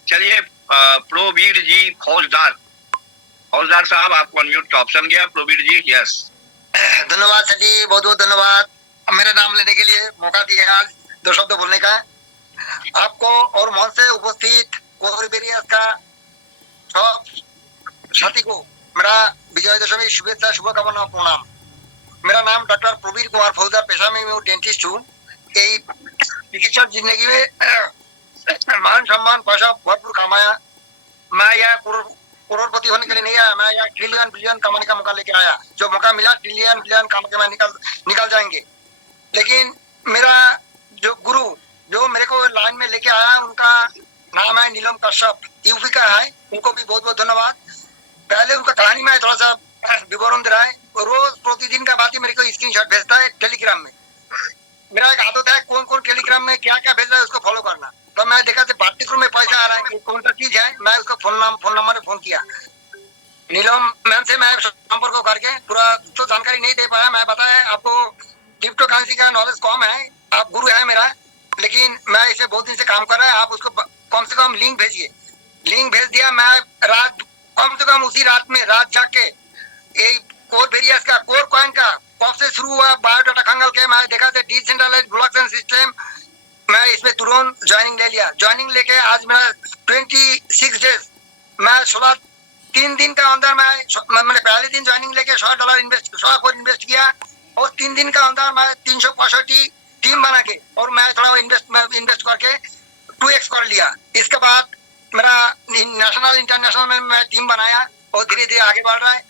चलिए प्रोवीर जी फौजदार साहब आपको अनम्यूट का ऑप्शन गया। प्रोवीर जी यस। धन्यवाद सर जी, बहुत बहुत धन्यवाद मेरा नाम लेने के लिए, मौका दिया आज 2 शब्द बोलने का। आपको और मंच से उपस्थित कोरबेरियस का सब साथी को मेरा विजयदशमी शुभेच्छा, शुभकामना, प्रणाम। मेरा नाम डॉक्टर प्रवीर कुमार फौजदार, पेशा में मैं डेंटिस्ट हूँ। यही चिकित्सा जिंदगी में मान सम्मान पैसा भरपूर कमाया। मैं यह करोड़पति होने के लिए नहीं आया, मैं यहाँ ट्रिलियन बिलियन कमाने का मौका लेके आया। जो मौका मिला ट्रिलियन बिलियन कमा के मैं निकल जाएंगे। लेकिन मेरा जो गुरु जो मेरे को लाइन में लेके आया, उनका नाम है नीलम कश्यप, यूपी का है। उनको भी बहुत बहुत धन्यवाद। पहले उनका कहानी में थोड़ा सा विवरण दे रहा है। रोज प्रतिदिन का बात ही मेरे को स्क्रीनशॉट भेजता है टेलीग्राम में। मेरा एक आदत है कौन कौन टेलीग्राम में क्या क्या भेज रहा है उसको फॉलो करना। तो मैं देखा पार्टिकुलर में पैसा आ रहा है, कौन सा चीज है, मैं उसको फोन नंबर में फोन किया। नीलम मैम से मैं संपर्क करके पूरा तो जानकारी नहीं दे पाया। मैं बताया आपको क्रिप्टो करेंसी का नॉलेज कम है, आप गुरु है मेरा, लेकिन मैं इसे बहुत दिन से काम कर रहा है। आप उसको कम से कम लिंक भेजिए। लिंक भेज दिया। मैं रात कम से कम उसी रात जाके ये कोरबेरियस का कोर कॉइन का कब से शुरू हुआ बायोडाटा खंगल के मैं देखा था डिसेंट्रलाइज्ड ब्लॉकचेन सिस्टम। मैं इसमें तुरंत ज्वाइनिंग ले लिया। ज्वाइनिंग लेके आज मेरा 26 डेज, मैं 3 दिन का अंदर मैंने पहले दिन ज्वाइनिंग लेके $100 इन्वेस्ट किया, और 3 दिन का अंदर मैं 365 टीम बना के और मैं थोड़ा इन्वेस्ट करके 2x कर लिया। इसके बाद मेरा नेशनल इंटरनेशनल में मैं टीम बनाया और धीरे धीरे आगे बढ़ रहा है।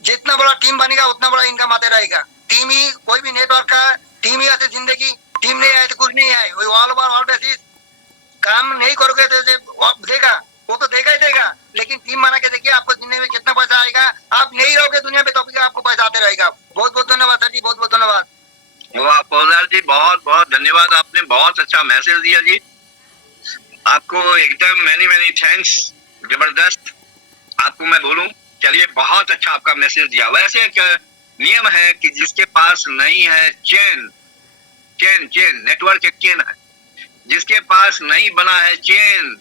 जितना बड़ा टीम बनेगा उतना बड़ा इनकम आते रहेगा। टीम ही कोई भी नेटवर्क का टीम ही आते जिंदगी, टीम नहीं आए तो कुछ नहीं आए। वही ऑल ओवर ऑल बेसिस काम नहीं करोगे तो देगा, वो तो देगा ही देगा, लेकिन टीम बना के देखिए आपको जिंदगी में कितना पैसा आएगा। आप नहीं रहोगे दुनिया पे तो भी आपको पैसा आते रहेगा। बहुत बहुत धन्यवाद सर जी, बहुत बहुत धन्यवाद। वाह पोलदार जी, बहुत बहुत धन्यवाद, आपने बहुत अच्छा मैसेज दिया जी। आपको एकदम मैनी मैनी थैंक्स, जबरदस्त। आपको मैं बोलूं, चलिए बहुत अच्छा आपका मैसेज दिया। वैसे एक नियम है कि जिसके पास नहीं है चेन, चेन चेन नेटवर्क एक चेन है, जिसके पास नहीं बना है चेन,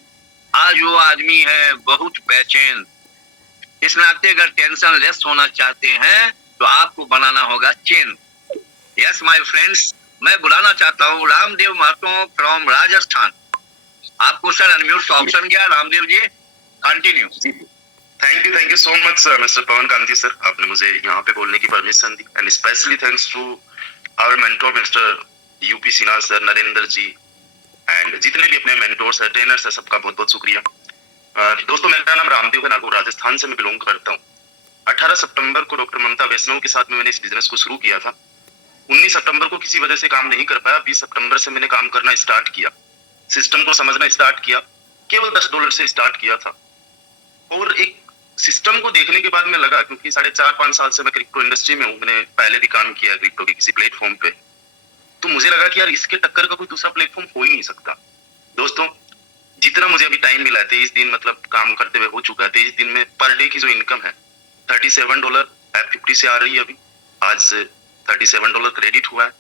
आज वो आदमी है बहुत बेचैन। इस नाते अगर टेंशन लेस होना चाहते हैं तो आपको बनाना होगा चेन। यस माय फ्रेंड्स, मैं बुलाना चाहता हूँ रामदेव महतो फ्रॉम राजस्थान। आपको सर अनम्यूट का ऑप्शन गया। Ramdev ji continue. Thank you so much sir, mister Pawan Kanti sir, आपने मुझे यहाँ पे बोलने की परमिशन दी। And specially thanks to our mentor mister UP Sinha sir, Narendra ji, and जितने भी अपने मेंटोर्स है, ट्रेनर्स है, सबका बहुत बहुत शुक्रिया। दोस्तों मेरा नाम रामदेव है, नागौर राजस्थान से मैं बिलोंग करता हूँ। 18 सितंबर को डॉक्टर ममता वैष्णव के साथ में मैंने इस बिजनेस को शुरू किया था। 19 सितंबर को किसी वजह से काम नहीं कर पाया। 20 सितंबर से मैंने काम करना स्टार्ट किया, सिस्टम को समझना स्टार्ट किया। केवल $10 से स्टार्ट किया था, और एक सिस्टम को देखने के बाद में लगा, क्योंकि 4.5-5 साल से मैं क्रिप्टो इंडस्ट्री में हूँ, मैंने पहले भी काम किया क्रिप्टो के किसी प्लेटफॉर्म पे, तो मुझे लगा कि यार इसके टक्कर का कोई दूसरा प्लेटफॉर्म हो ही नहीं सकता। दोस्तों जितना मुझे अभी टाइम मिला है, 23 दिन मतलब काम करते हुए हो चुका है, 23 दिन में पर डे की जो इनकम है $37 F50 से आ रही है। अभी आज $37 क्रेडिट हुआ है।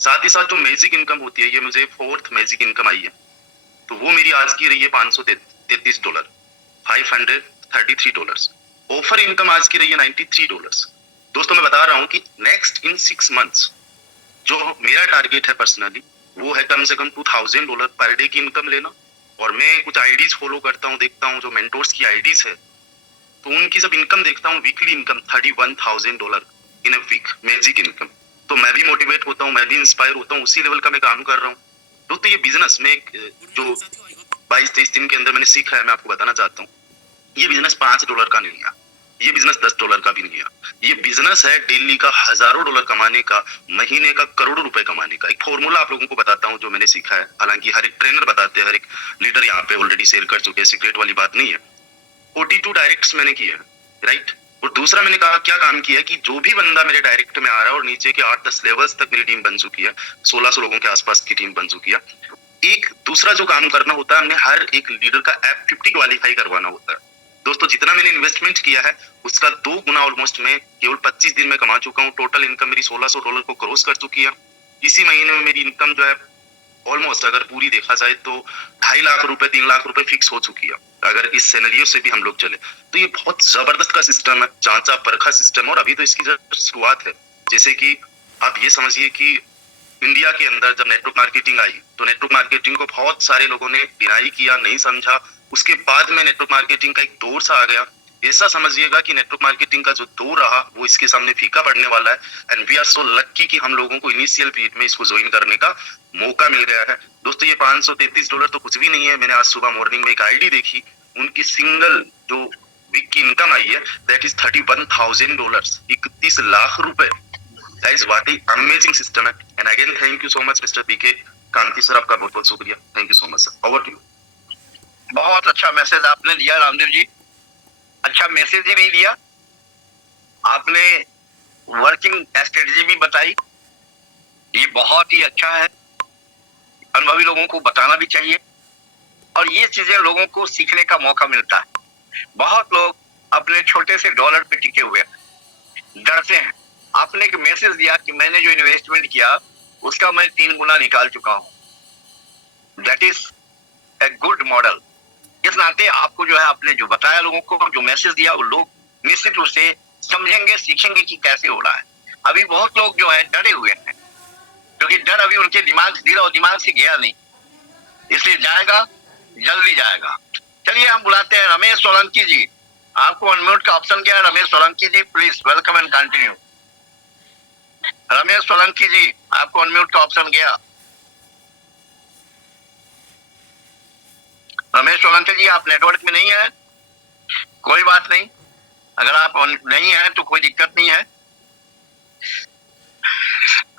साथ ही साथ जो मैजिक इनकम होती है, ये मुझे 4th मैजिक इनकम आई है, तो वो मेरी आज की रही है $533, $533। ऑफर इनकम आज की रही है $93। दोस्तों मैं बता रहा हूँ कि नेक्स्ट इन 6 मंथ्स जो मेरा टारगेट है पर्सनली, वो है कम से कम $2000 पर डे की इनकम लेना। और मैं कुछ आईडीज फॉलो करता हूँ, देखता हूँ जो मेंटोर्स की आईडीज है, तो उनकी जब इनकम देखता हूँ, weekly income $31,000 in a week magic income, तो मैं भी मोटिवेट होता हूँ, मैं भी इंस्पायर होता हूँ। उसी लेवल का मैं काम कर रहा हूँ। दोस्तों ये बिजनेस में जो 22-23 दिन के अंदर मैंने सीखा है, मैं आपको बताना चाहता हूँ। ये बिजनेस $5 का नहीं है, ये बिजनेस $10 का भी नहीं है। ये बिजनेस है डेली का हजारों डॉलर कमाने का, महीने का करोड़ों रुपए कमाने का। एक फॉर्मूला आप लोगों को बताता हूँ जो मैंने सीखा है। हालांकि हर एक ट्रेनर बताते हैं, हर एक लीडर यहाँ पे ऑलरेडी शेयर कर चुके हैं, सीक्रेट वाली बात नहीं है। 42 डायरेक्ट्स मैंने किए हैं, राइट। और दूसरा मैंने कहा क्या काम किया है कि जो भी बंदा मेरे डायरेक्ट में आ रहा है, और नीचे के 8-10 लेवल्स तक मेरी टीम बन चुकी है, 1600 लोगों के आसपास की टीम बन चुकी है। एक दूसरा जो काम करना होता है, हमने हर एक लीडर का F50 क्वालिफाई करवाना होता है। दोस्तों जितना मैंने इन्वेस्टमेंट किया है उसका 2 गुना ऑलमोस्ट मैं केवल 25 दिन में कमा चुका हूँ। टोटल इनकम मेरी $1600 को क्रॉस कर चुकी है। इसी महीने में मेरी इनकम जो है ऑलमोस्ट अगर पूरी देखा जाए तो 2.5 लाख रुपए 3 लाख रुपए फिक्स हो चुकी है। अगर इस सिनेरियो से भी हम लोग चले तो ये बहुत जबरदस्त का सिस्टम है, जांचा परखा सिस्टम है। और अभी तो इसकी शुरुआत है। जैसे कि आप ये समझिए कि इंडिया के अंदर जब नेटवर्क मार्केटिंग आई, तो नेटवर्क मार्केटिंग को बहुत सारे लोगों ने डिनाई किया, नहीं समझा। उसके बाद में नेटवर्क मार्केटिंग का एक दौर सा आ गया। ऐसा समझिएगा कि नेटवर्क मार्केटिंग का जो दौर रहा वो इसके सामने फीका पड़ने वाला है। एंड वी आर सो लक्की कि हम लोगों को इनिशियल पीरियड में इसको ज्वाइन करने का मौका मिल गया है। दोस्तों ये $533 तो कुछ भी नहीं है। मैंने आज सुबह मॉर्निंग में एक आईडी देखी, उनकी सिंगल जो वीक की इनकम आई है दैट इज $31,000, 31 लाख रुपए। That is what a amazing system है। And again thank you so much mister PK Kanti sir, आपका बहुत बहुत शुक्रिया। Thank you so much sir. Over to you. बहुत अच्छा मैसेज आपने दिया रामदेव जी। अच्छा मैसेज ही नहीं दिया, आपने वर्किंग स्ट्रेटजी भी बताई। ये बहुत ही अच्छा है, अनुभवी लोगों को बताना भी चाहिए, और ये चीजें लोगों को सीखने का मौका मिलता है। बहुत लोग अपने छोटे से डॉलर पे टिके हुए हैं, डरते हैं। आपने एक मैसेज दिया कि मैंने जो इन्वेस्टमेंट किया उसका मैं 3 गुना निकाल चुका हूं। That is a good model. इस नाते आपको जो है आपने जो बताया लोगों को, जो मैसेज दिया, वो लोग निश्चित रूप से समझेंगे, सीखेंगे कि कैसे हो रहा है। अभी बहुत लोग जो है डरे हुए हैं, क्योंकि डर अभी उनके दिमाग से गया नहीं, इसलिए जाएगा, जल्दी जाएगा। चलिए हम बुलाते हैं रमेश सोलंकी जी। आपको अनम्यूट का ऑप्शन गया। Ramesh Solanki ji please welcome and continue. Ramesh Solanki ji आपको अनम्यूट का ऑप्शन गया। रमेश सोलंकी जी आप नेटवर्क में नहीं है, कोई बात नहीं, अगर आप नहीं हैं तो कोई दिक्कत नहीं है।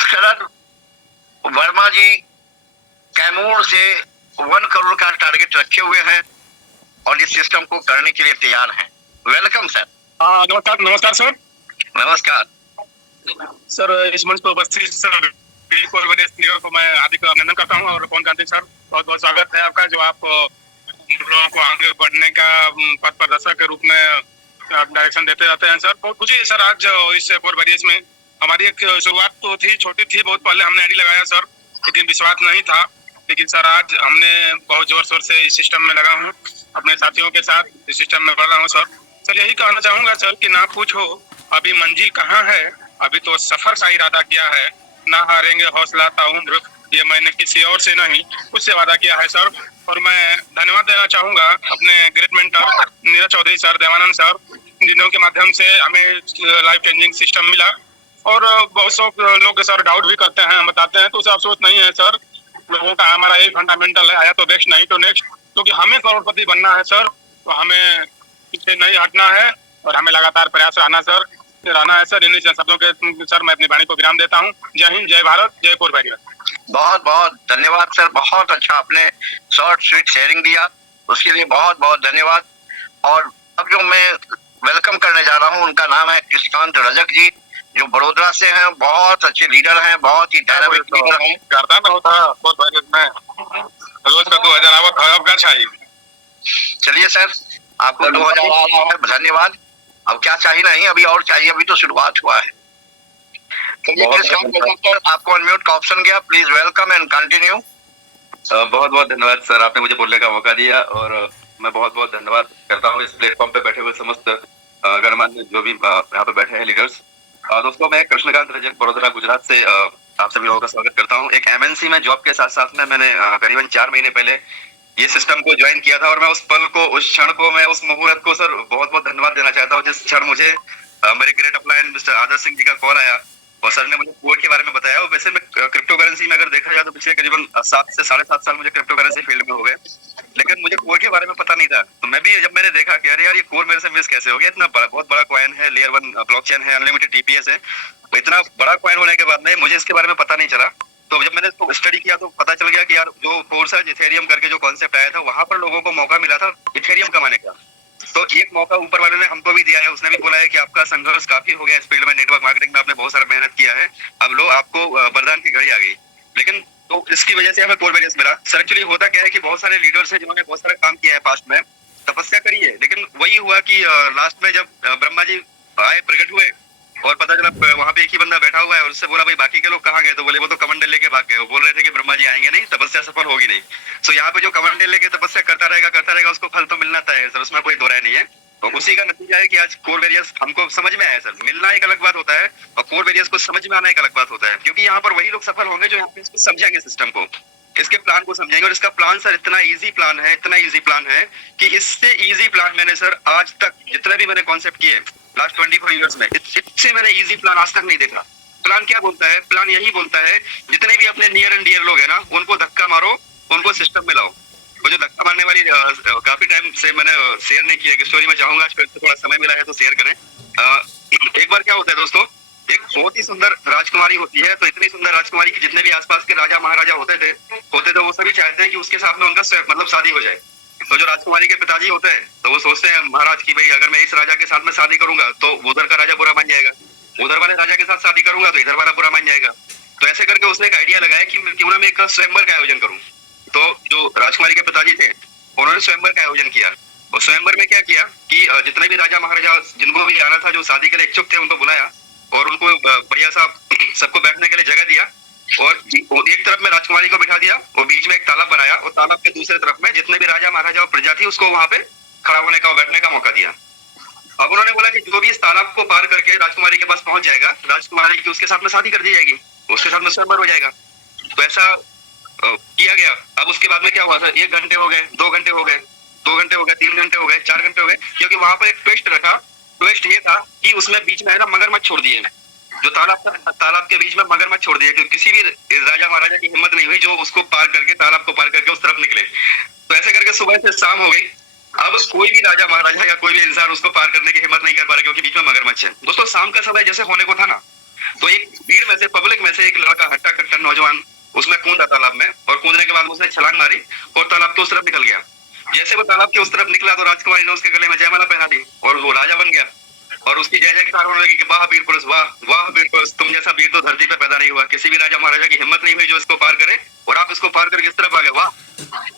शरद वर्मा जी कैमूर से 1 करोड़ का टारगेट रखे हुए हैं और इस सिस्टम को करने के लिए तैयार हैं। Welcome sir. नमस्कार सर। नमस्कार सर, इस मंच पर उपस्थित सर को मैं हार्दिक अभिनंदन करता हूं और पवन कांति सर बहुत बहुत स्वागत है आपका, जो आप लोगों को आगे बढ़ने का पथ प्रदर्शक के रूप में डायरेक्शन देते रहते हैं सर। बहुत खुशी है सर, आज इस 4 वरियर्स में हमारी एक शुरुआत तो थी, छोटी थी, बहुत पहले हमने आईडी लगाया सर, लेकिन विश्वास नहीं था। लेकिन सर आज हमने बहुत जोर शोर से इस सिस्टम में लगा हूँ, अपने साथियों के साथ इस सिस्टम में बढ़ रहा हूँ सर। सर यही कहना चाहूंगा सर कि ना पूछो अभी मंजिल कहाँ है, अभी तो सफर का इरादा किया है, ना हारेंगे हौसला ताउम्र, ये मैंने किसी और से नहीं खुद से वादा किया है सर। और मैं धन्यवाद देना चाहूंगा अपने great mentor Neeraj Chaudhary sir, Devanand sir, जिनके माध्यम से हमें लाइफ चेंजिंग सिस्टम मिला। और बहुत से लोग सर डाउट भी करते हैं, बताते हैं, तो उसे अफसोस नहीं है सर। लोगों का हमारा यही फंडामेंटल है, आया तो बेस्ट नहीं तो नेक्स्ट, क्योंकि हमें करोड़पति बनना है सर, तो हमें पीछे नहीं हटना है और हमें लगातार प्रयास रहना है सर। इन्हीं शब्दों के सर मैं अपनी वाणी को विराम देता हूँ। जय हिंद, जय भारत, जय कोर वॉरियर। बहुत बहुत धन्यवाद सर, बहुत अच्छा आपने शॉर्ट स्वीट शेयरिंग दिया, उसके लिए बहुत बहुत धन्यवाद। और अब जो मैं वेलकम करने जा रहा हूँ उनका नाम है कृष्णकांत रजक जी, जो बड़ोदरा से हैं, बहुत अच्छे लीडर हैं, बहुत ही डायनामिक लीडर हैं। करता ना होता बहुत भारी में रोज का 2000 आवक है, अब क्या चाहिए। चलिए सर, आपको 2000 आ रहा है, धन्यवाद। अब क्या चाहिए, नहीं अभी और चाहिए, अभी तो शुरुआत हुआ है। आपको अनम्यूट का ऑप्शन गया, प्लीज वेलकम एंड कंटिन्यू। बहुत बहुत धन्यवाद सर, आपने मुझे बोलने का मौका दिया और मैं बहुत बहुत धन्यवाद करता हूँ इस प्लेटफॉर्म पे बैठे हुए समस्त गणमान्य जो भी यहाँ पे बैठे हैं लीडर्स। दोस्तों, मैं कृष्णकांत रजक बड़ोदरा गुजरात से आप सभी लोगों का स्वागत करता हूँ। एक एमएनसी में जॉब के साथ साथ में मैंने करीबन 4 महीने पहले ये सिस्टम को ज्वाइन किया था और मैं उस पल को, उस क्षण को, मैं उस मुहूर्त को सर बहुत बहुत धन्यवाद देना चाहता हूँ, जिस क्षण मुझे मेरे ग्रेट अपलाइन मिस्टर आदर्श सिंह जी का कॉल आया और सर ने मुझे कोड के बारे में बताया। और वैसे मैं क्रिप्टो करेंसी में अगर देखा जाए तो पिछले करीबन 7 से 7.5 साल मुझे क्रिप्टो करेंसी फील्ड में हो गए, लेकिन मुझे कोड के बारे में पता नहीं था। तो मैं भी जब मैंने देखा कि अरे यार ये कोड मेरे से मिस कैसे हो गया, इतना बहुत बड़ा कॉइन है, लेयर 1 ब्लॉकचेन है, अनलिमिटेड टीपीएस है, तो इतना बड़ा कॉइन होने के बाद में मुझे इसके बारे में पता नहीं चला। तो जब मैंने इसको स्टडी किया तो पता चल गया कि यार जो फोर्सर्ज इथेरियम करके जो कॉन्सेप्ट आया था, वहां पर लोगों को मौका मिला था इथेरियम कमाने का। तो एक मौका ऊपर वाले ने हमको भी दिया है, उसने भी बोला है कि आपका संघर्ष काफी हो गया इस फील्ड में, नेटवर्क मार्केटिंग में आपने बहुत सारा मेहनत किया है, अब लो आपको वरदान की घड़ी आ गई। लेकिन तो इसकी वजह से हमें कोर वैरियर्स मिला। सर एक्चुअली होता क्या है कि बहुत सारे लीडर्स हैं जिन्होंने बहुत सारा काम किया है पास्ट में, तपस्या करी है, लेकिन वही हुआ कि लास्ट में जब ब्रह्मा जी आए, प्रकट हुए और पता चला वहां पे एक ही बंदा बैठा हुआ है और उससे बोला भाई बाकी के लोग कहाँ गए, तो बोले वो तो कमंडल लेके भाग गए, वो बोल रहे थे कि ब्रह्मा जी आएंगे नहीं, तपस्या सफल होगी नहीं। तो यहाँ पे जो कमंडल लेके तपस्या करता रहेगा उसको फल तो मिलना तय है सर, उसमें कोई दो राय नहीं है। तो उसी का नतीजा है कि आज कोर वेरियर्स हमको समझ में आया सर। मिलना एक अलग बात होता है और कोर वेरियर्स को समझ में आना एक अलग बात होता है, क्योंकि यहाँ पर वही लोग सफल होंगे जो यहाँ पे इसको समझेंगे, सिस्टम को, इसके प्लान को समझेंगे। और इसका प्लान सर इतना इजी प्लान है, इतना इजी प्लान है कि इससे इजी प्लान मैंने सर आज तक जितने भी मैंने कॉन्सेप्ट किए लास्ट 24 ईयर्स में, इससे मैंने इजी प्लान आज तक नहीं देखा। प्लान क्या बोलता है? प्लान यही बोलता है जितने भी अपने नियर एंड डियर लोग हैं ना, उनको धक्का मारो, उनको सिस्टम में लाओ। वो जो धक्का मारने वाली काफी टाइम से मैंने शेयर नहीं किया कि स्टोरी में चाहूंगा आज फिर थोड़ा समय मिला है तो शेयर करें। एक बार क्या होता है दोस्तों, एक बहुत ही सुंदर राजकुमारी होती है, तो इतनी सुंदर राजकुमारी की जितने भी आसपास के राजा महाराजा होते थे वो सभी चाहते हैं कि उसके साथ में उनका मतलब शादी हो जाए। तो जो राजकुमारी के पिताजी होते हैं तो वो सोचते हैं महाराज की भाई अगर मैं इस राजा के साथ में शादी करूंगा तो उधर का राजा बुरा मान जाएगा, उधर वाले राजा के साथ शादी करूंगा तो इधर वाला बुरा मान जाएगा। तो ऐसे करके उसने एक आइडिया लगाया कि क्यों ना मैं एक स्वयंवर का आयोजन करूं। तो जो राजकुमारी के पिताजी थे उन्होंने स्वयंवर का आयोजन किया और स्वयंवर में क्या किया कि जितने भी राजा महाराजा जिनको भी आना था, जो शादी के लिए इच्छुक थे, उनको बुलाया और उनको बढ़िया सा सबको बैठने के लिए जगह दिया और एक तरफ में राजकुमारी को बिठा दिया और बीच में एक तालाब बनाया और तालाब के दूसरे तरफ में जितने भी राजा महाराजा और प्रजा थी उसको वहां पे खड़ा होने का, बैठने का मौका दिया। अब उन्होंने बोला कि जो भी इस तालाब को पार करके राजकुमारी के पास पहुंच जाएगा, राजकुमारी की उसके साथ में शादी कर दी जाएगी, उसके साथ में स्वयंवर हो जाएगा। तो ऐसा किया गया। अब उसके बाद में क्या हुआ सर, 1 घंटे हो गए, 2 घंटे हो गए, 2 घंटे हो गए, 3 घंटे हो गए, 4 घंटे हो गए, क्योंकि वहां पर एक ट्विस्ट रखा। ट्विस्ट ये था कि उसमें बीच में है ना मगरमच्छ छोड़ दिए, जो तालाब के बीच में मगरमच्छ छोड़ दिया, क्योंकि किसी भी राजा महाराजा की हिम्मत नहीं हुई जो उसको पार करके, तालाब को पार करके उस तरफ निकले। तो ऐसे करके सुबह से शाम हो गई अब कोई भी राजा महाराजा या कोई भी इंसान उसको पार करने की हिम्मत नहीं कर पा रहा क्योंकि बीच में मगरमच्छ है। दोस्तों शाम का समय जैसे होने को था ना, तो एक भीड़ में से, पब्लिक में से एक लड़का, हट्टा कट्टा नौजवान, उसमें कूदा तालाब में, और कूदने के बाद उसने छलांग मारी और तालाब के उस तरफ निकल गया। जैसे वो तालाब के उस तरफ निकला तो राजकुमारी ने उसके गले में जयमाला पहना दी और वो राजा बन गया। और उसकी जय जयकार होने लगी कि वाह वीर पुरुष, वाह वाह वीर पुरुष, तुम जैसा वीर तो धरती पे पैदा नहीं हुआ। किसी भी राजा महाराजा की हिम्मत नहीं हुई जो इसको पार करे, और आप इसको पार करके किस तरफ आ गए, वाह।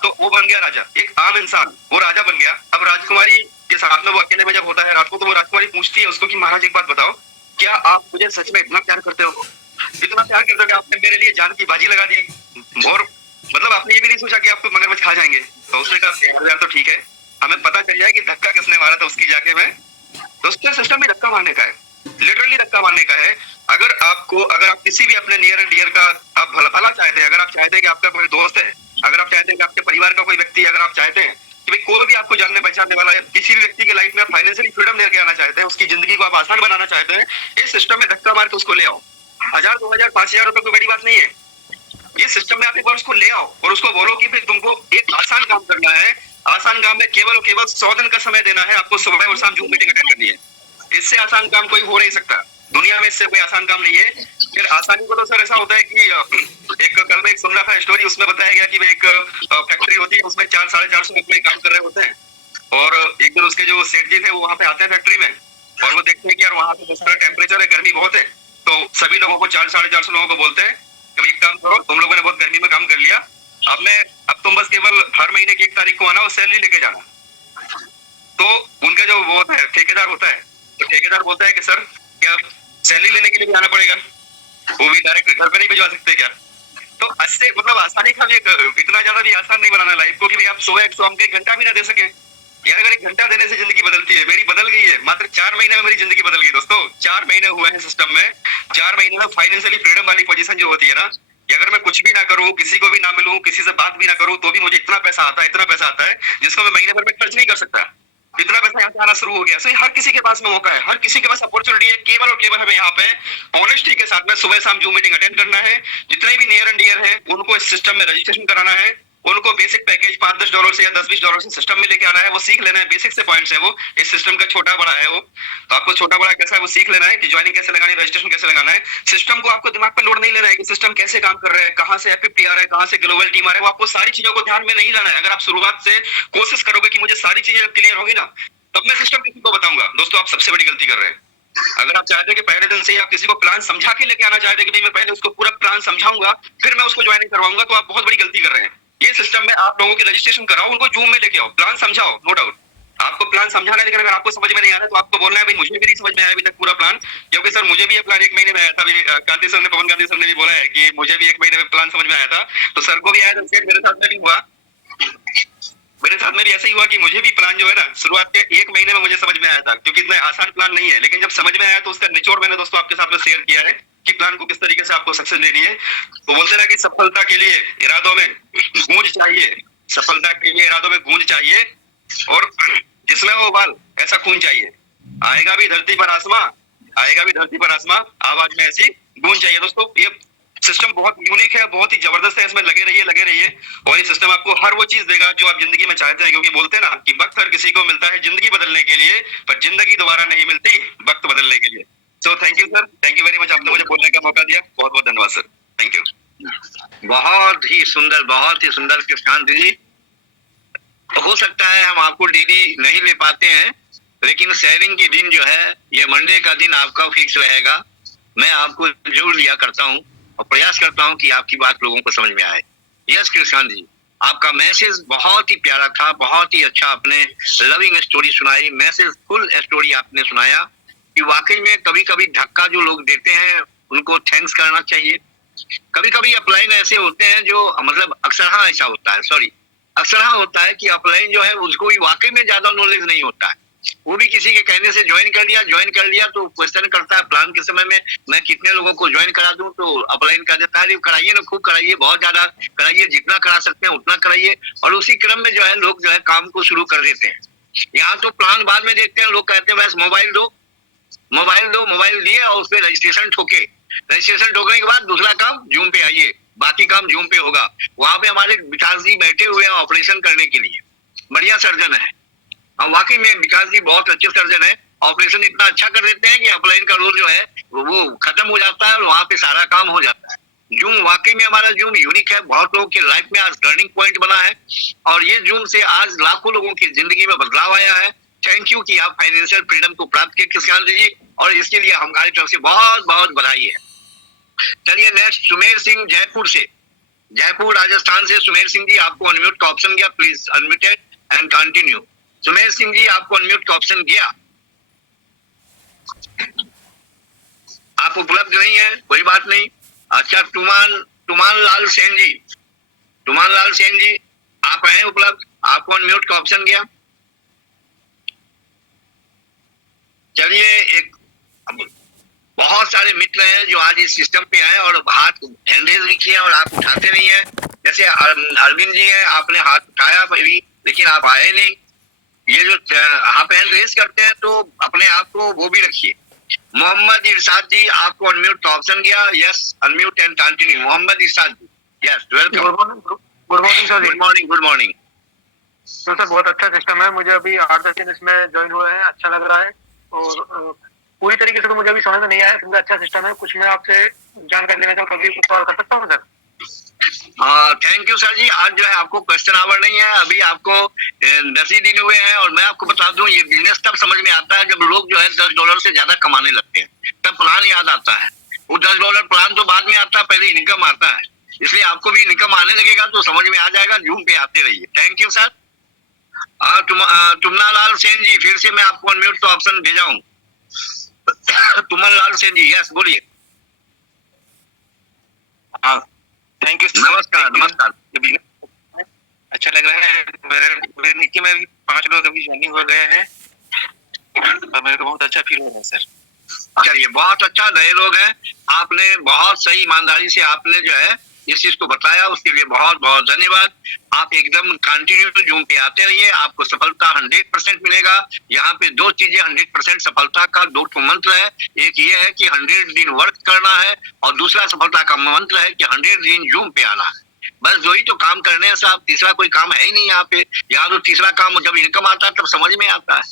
तो वो बन गया राजा, एक आम इंसान वो राजा बन गया। अब राजकुमारी के साथ में वो अकेले में जब होता है रात को, तो वो राजकुमारी पूछती है उसको कि महाराज एक बात बताओ, क्या आप मुझे सच में इतना प्यार करते हो, इतना प्यार करते हो कि आपने मेरे लिए जान की बाजी लगा दी, और मतलब आपने ये भी नहीं सोचा कि आपको मगरमच्छ खा जाएंगे। तो उसने कहा यार तो ठीक है, हमें पता चल जाए कि धक्का किसने मारा था उसकी जाके में। तो उसके सिस्टम में धक्का मारने का है, लिटरली धक्का मारने का है। अगर आप किसी भी अपने नियर एंड डियर का आप भला चाहते हैं, अगर आप चाहते हैं कि आपका कोई दोस्त है, अगर आप चाहते हैं कि आपके परिवार का कोई व्यक्ति, अगर आप चाहते हैं कि भाई कोई भी आपको जानने पहचानने वाला है, किसी भी व्यक्ति के लाइफ में फाइनेंशियली फ्रीडम लेके आना चाहते हैं, उसकी जिंदगी को आप आसान बनाना चाहते हैं, इस सिस्टम में धक्का मार के उसको ले आओ। 1000, 2000, 5000 रुपए कोई बड़ी बात नहीं है। ये सिस्टम में आप एक बार उसको ले आओ और उसको बोलो कि भाई तुमको एक आसान काम करना है, आसान काम में केवल और केवल 100 दिन का समय देना है, आपको सुबह और शाम जूम मीटिंग अटेंड करनी है। इससे आसान काम कोई हो नहीं सकता दुनिया में, इससे कोई आसान काम नहीं है। फिर आसानी को तो सर ऐसा होता है कि एक कल में एक सुन रहा था स्टोरी, उसमें बताया गया कि एक फैक्ट्री होती है, उसमें 400-450 एम्प्लॉय काम कर रहे होते हैं, और एक दिन उसके जो सेठ जी थे वो वहाँ पे आते हैं फैक्ट्री में, और वो देखते हैं कि यार वहाँ पे बहुत सारा टेम्परेचर है, गर्मी बहुत है। तो सभी लोगों को 400-450 लोगों को बोलते हैं कि एक काम करो, तुम लोगों ने बहुत गर्मी में काम कर लिया, अब तुम बस केवल हर महीने की 1 तारीख को आना और सैलरी लेके जाना। तो उनका जो वो होता है ठेकेदार होता है, तो ठेकेदार बोलता है कि सर क्या सैलरी लेने के लिए भी आना पड़ेगा, वो भी डायरेक्ट घर पे नहीं भिजवा सकते क्या? तो इससे मतलब आसानी का भी इतना ज्यादा भी आसान नहीं बनाना लाइफ को कि भाई आप सुबह शाम के 1 घंटा भी ना दे सके। यार अगर 1 घंटा देने से जिंदगी बदलती है, मेरी बदल गई है, मात्र 4 महीने में मेरी जिंदगी बदल गई दोस्तों। 4 महीने हुए हैं सिस्टम में, 4 महीने में फाइनेंशियली फ्रीडम वाली पोजीशन जो होती है ना, कि अगर मैं कुछ भी ना करूं, किसी को भी ना मिलूं, किसी से बात भी ना करूं, तो भी मुझे इतना पैसा आता है जिसको मैं महीने भर में खर्च नहीं कर सकता। इतना पैसा यहाँ से आना शुरू हो गया। सो हर किसी के पास में मौका है, हर किसी के पास अपॉर्चुनिटी है, केवल और केवल हमें यहाँ पे ऑनेस्टी के साथ में सुबह शाम जूम मीटिंग अटेंड करना है। जितने भी नियर एंड डियर है उनको इस सिस्टम में रजिस्ट्रेशन कराना है, उनको बेसिक पैकेज $5-10 से या $10-20 से सिस्टम में लेके आना है, वो सीख लेना है। बेसिक से पॉइंट्स है वो, इस सिस्टम का छोटा बड़ा है वो, तो आपको छोटा बड़ा कैसा है वो सीख लेना है कि ज्वाइनिंग कैसे लगानी है, रजिस्ट्रेशन कैसे लगाना है। सिस्टम को आपको दिमाग पर लोड नहीं लेना है कि सिस्टम कैसे काम कर रहा है, कहाँ से F50 आ रहा है, कहाँ से ग्लोबल टीम आ रहा है, वो आपको सारी चीजों को ध्यान में नहीं लाना है। अगर आप शुरुआत से कोशिश करोगे कि मुझे सारी चीजें क्लियर होगी ना, तब मैं सिस्टम किसी को बताऊंगा। दोस्तों आप सबसे बड़ी गलती कर रहे हैं। अगर आप चाहते हैं कि पहले दिन से आप किसी को प्लान समझा के लेके आना चाहते हैं कि मैं पहले उसको पूरा प्लान समझाऊंगा फिर मैं उसको ज्वाइनिंग करवाऊंगा, तो आप बहुत बड़ी गलती कर रहे हैं। ये सिस्टम में आप लोगों की रजिस्ट्रेशन कराओ, उनको जूम में लेके आओ, प्लान समझाओ, नो डाउट आपको प्लान समझाना है, लेकिन अगर आपको समझ में नहीं आ रहा है तो आपको बोलना है भाई मुझे भी नहीं समझ में आया अभी तक पूरा प्लान, क्योंकि सर मुझे भी ये प्लान 1 महीने में आया था। कांति सर ने, पवन कांति सर ने भी बोला है कि मुझे भी 1 महीने में प्लान समझ में आया था, तो सर को भी आया था, मेरे साथ में भी हुआ, मेरे साथ में भी ऐसा ही हुआ कि मुझे भी प्लान जो है ना शुरुआत के 1 महीने में मुझे समझ में आया था, क्योंकि इतना आसान प्लान नहीं है। लेकिन जब समझ में आया तो उसका निचोड़ मैंने दोस्तों आपके साथ में शेयर किया है कि प्लान को किस तरीके से आपको सक्सेस लेनी है। तो बोलते ना कि सफलता के लिए इरादों में गूंज चाहिए, सफलता के लिए इरादों में गूंज चाहिए, और जिसमें हो बाल ऐसा खून चाहिए। आएगा भी धरती पर आसमां, आएगा भी धरती पर आसमां, आवाज में ऐसी गूंज चाहिए। दोस्तों ये सिस्टम बहुत यूनिक है, बहुत ही जबरदस्त है, इसमें लगे रहिए, और ये सिस्टम आपको हर वो चीज देगा जो आप जिंदगी में चाहते हैं। क्योंकि बोलते हैं ना कि वक्त हर किसी को मिलता है जिंदगी बदलने के लिए, पर जिंदगी दोबारा नहीं मिलती वक्त बदलने के लिए। So thank you sir, thank you very much, आपने मुझे बोलने का मौका दिया, बहुत बहुत धन्यवाद सर, थैंक यू। बहुत ही सुंदर कृष्णांत जी, हो सकता है हम आपको डेली नहीं ले पाते हैं, लेकिन शेयरिंग के दिन जो है ये मंडे का दिन आपका फिक्स रहेगा। मैं आपको जरूर लिया करता हूँ और प्रयास करता हूँ कि आपकी बात लोगों को समझ में आए। यस कृष्णांत जी, आपका मैसेज बहुत ही प्यारा था, बहुत ही अच्छा, आपने लविंग स्टोरी सुनाई, मैसेज फुल स्टोरी आपने सुनाया कि वाकई में कभी कभी धक्का जो लोग देते हैं उनको थैंक्स करना चाहिए। कभी कभी अपलाइन ऐसे होते हैं जो मतलब अक्सर ऐसा होता है, अक्सर होता है कि अपलाइन जो है उसको भी वाकई में ज्यादा नॉलेज नहीं होता है, वो भी किसी के कहने से ज्वाइन कर लिया तो क्वेश्चन करता है प्लान के समय में मैं कितने लोगों को ज्वाइन करा दूं, तो अपलाइन कर देता है कराइए ना, खूब कराइए, बहुत ज्यादा कराइए, जितना करा सकते हैं उतना कराइए, और उसी क्रम में जो है लोग जो है काम को शुरू कर देते हैं। यहाँ तो प्लान बाद में देखते हैं, लोग कहते हैं बस मोबाइल दो, मोबाइल दिए और उस पर रजिस्ट्रेशन ठोकने के बाद दूसरा काम जूम पे आइए, बाकी काम जूम पे होगा। वहां पे हमारे विकास जी बैठे हुए हैं ऑपरेशन करने के लिए, बढ़िया सर्जन है, वाकई में विकास जी बहुत अच्छे सर्जन है, ऑपरेशन इतना अच्छा कर देते हैं कि अपलाइन का रोल जो है वो खत्म हो जाता है और वहाँ पे सारा काम हो जाता है। जूम वाकई में हमारा जूम यूनिक है, बहुत लोगों की लाइफ में आज टर्निंग पॉइंट बना है और ये जूम से आज लाखों लोगों की जिंदगी में बदलाव आया है। थैंक यू कि आप फाइनेंशियल फ्रीडम को प्राप्त किए किसान जी, और इसके लिए हमारी तरफ से बहुत बहुत बधाई है। चलिए नेक्स्ट सुमेर सिंह जयपुर से, जयपुर राजस्थान से सुमेर सिंह जी, आपको अनम्यूट का ऑप्शन गया, please unmuted and continue. Sumer Singh ji आपको अनम्यूट का ऑप्शन गया, आप उपलब्ध नहीं है, कोई बात नहीं। अच्छा तुमान लाल सेन जी, तुमान लाल सेन जी आप हैं उपलब्ध, आपको अनम्यूट का ऑप्शन गया। चलिए एक बहुत सारे मित्र हैं जो आज इस सिस्टम पे आए और हाथ हैंड रेज भी किए और आप उठाते नहीं है। जैसे अरविंद जी हैं, आपने हाथ उठाया भी लेकिन आप आए नहीं। ये जो आप हैंड रेज करते हैं तो अपने आप को वो भी रखिए। मोहम्मद इरशाद जी आपको अनम्यूट का ऑप्शन गया, yes unmute and continue. Mohammad Irshad ji, yes welcome. Good morning sir. Good morning, good morning. तो सर बहुत अच्छा सिस्टम है, मुझे अभी 8-10 दिन इसमें ज्वाइन हुए हैं, अच्छा लग रहा है और पूरी तरीके से तो मुझे अभी समझ में नहीं आया, क्योंकि अच्छा सिस्टम है। कुछ मैं आपसे जानकारी लेना चाहूँ, कभी कॉल कर सकता हूँ सर? थैंक यू सर जी। आज जो है आपको क्वेश्चन आवर नहीं है, अभी आपको 10 ही दिन हुए हैं और मैं आपको बता दूं ये बिजनेस तब समझ में आता है जब लोग जो है $10 से ज्यादा कमाने लगते हैं, तब प्लान याद आता है। वो $10 प्लान तो बाद में आता है, पहले इनकम आता है। इसलिए आपको भी इनकम आने लगेगा तो समझ में आ जाएगा, जूम पे आते रहिए। Thank you sir. Tumna Lal Sen ji, फिर से मैं आपको अनम्यूट का ऑप्शन भेजा हूँ। तुमन लाल सेन जी, यस बोलिए। Thank you. नमस्कार नमस्कार। अच्छा लग रहा है, मेरे नीचे में 5 लोग अभी ज्वाइनिंग हो गए हैं और मेरे को बहुत अच्छा फील हो रहा है सर। चलिए बहुत अच्छा, नए लोग हैं, आपने बहुत सही ईमानदारी से आपने जो है इस चीज को बताया, उसके लिए बहुत बहुत धन्यवाद। आप एकदम कंटिन्यू जूम पे आते रहिए, आपको सफलता 100% मिलेगा। यहाँ पे 2 चीजें 100% सफलता का 2 मंत्र है। एक ये है कि 100 दिन वर्क करना है और दूसरा सफलता का मंत्र है कि 100 दिन जूम पे आना है। बस 2 ही तो काम करने हैं साहब, तीसरा कोई काम है ही नहीं यहाँ पे। यहाँ तो तीसरा काम जब इनकम आता है तब समझ में आता है।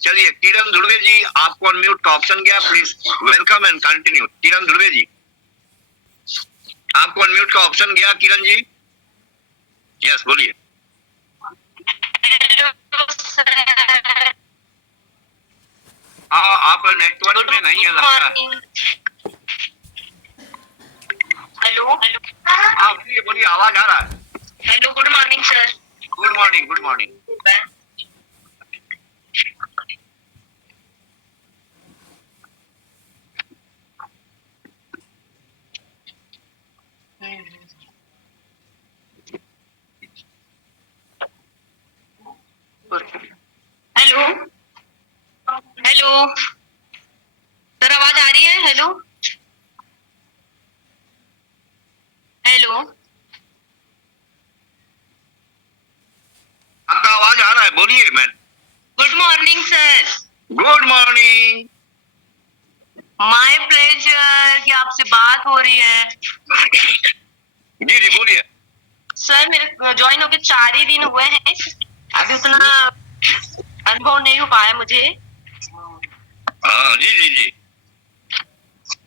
चलिए किरण धुर्वे जी आपको अनम्यूट का ऑप्शन गया, प्लीज वेलकम एंड कंटिन्यू। किरण धुर्वे जी आपको अनम्यूट का ऑप्शन गया, किरण जी यस बोलिए। हाँ आप नेटवर्क में नहीं है लगता है। हेलो आप बोलिए, आवाज आ रहा है। Hello, good morning sir. Good morning, good morning. Hello hello sir, आवाज आ रही है? हेलो हेलो, आपका आवाज आ रहा है, बोलिए ma'am. Good morning sir. Good morning. My pleasure कि आपसे बात हो रही है। जी जी बोलिए। सर मेरे ज्वाइन होके 4 ही दिन हुए हैं, अभी उतना अनुभव नहीं हो पाया मुझे। हाँ जी जी जी,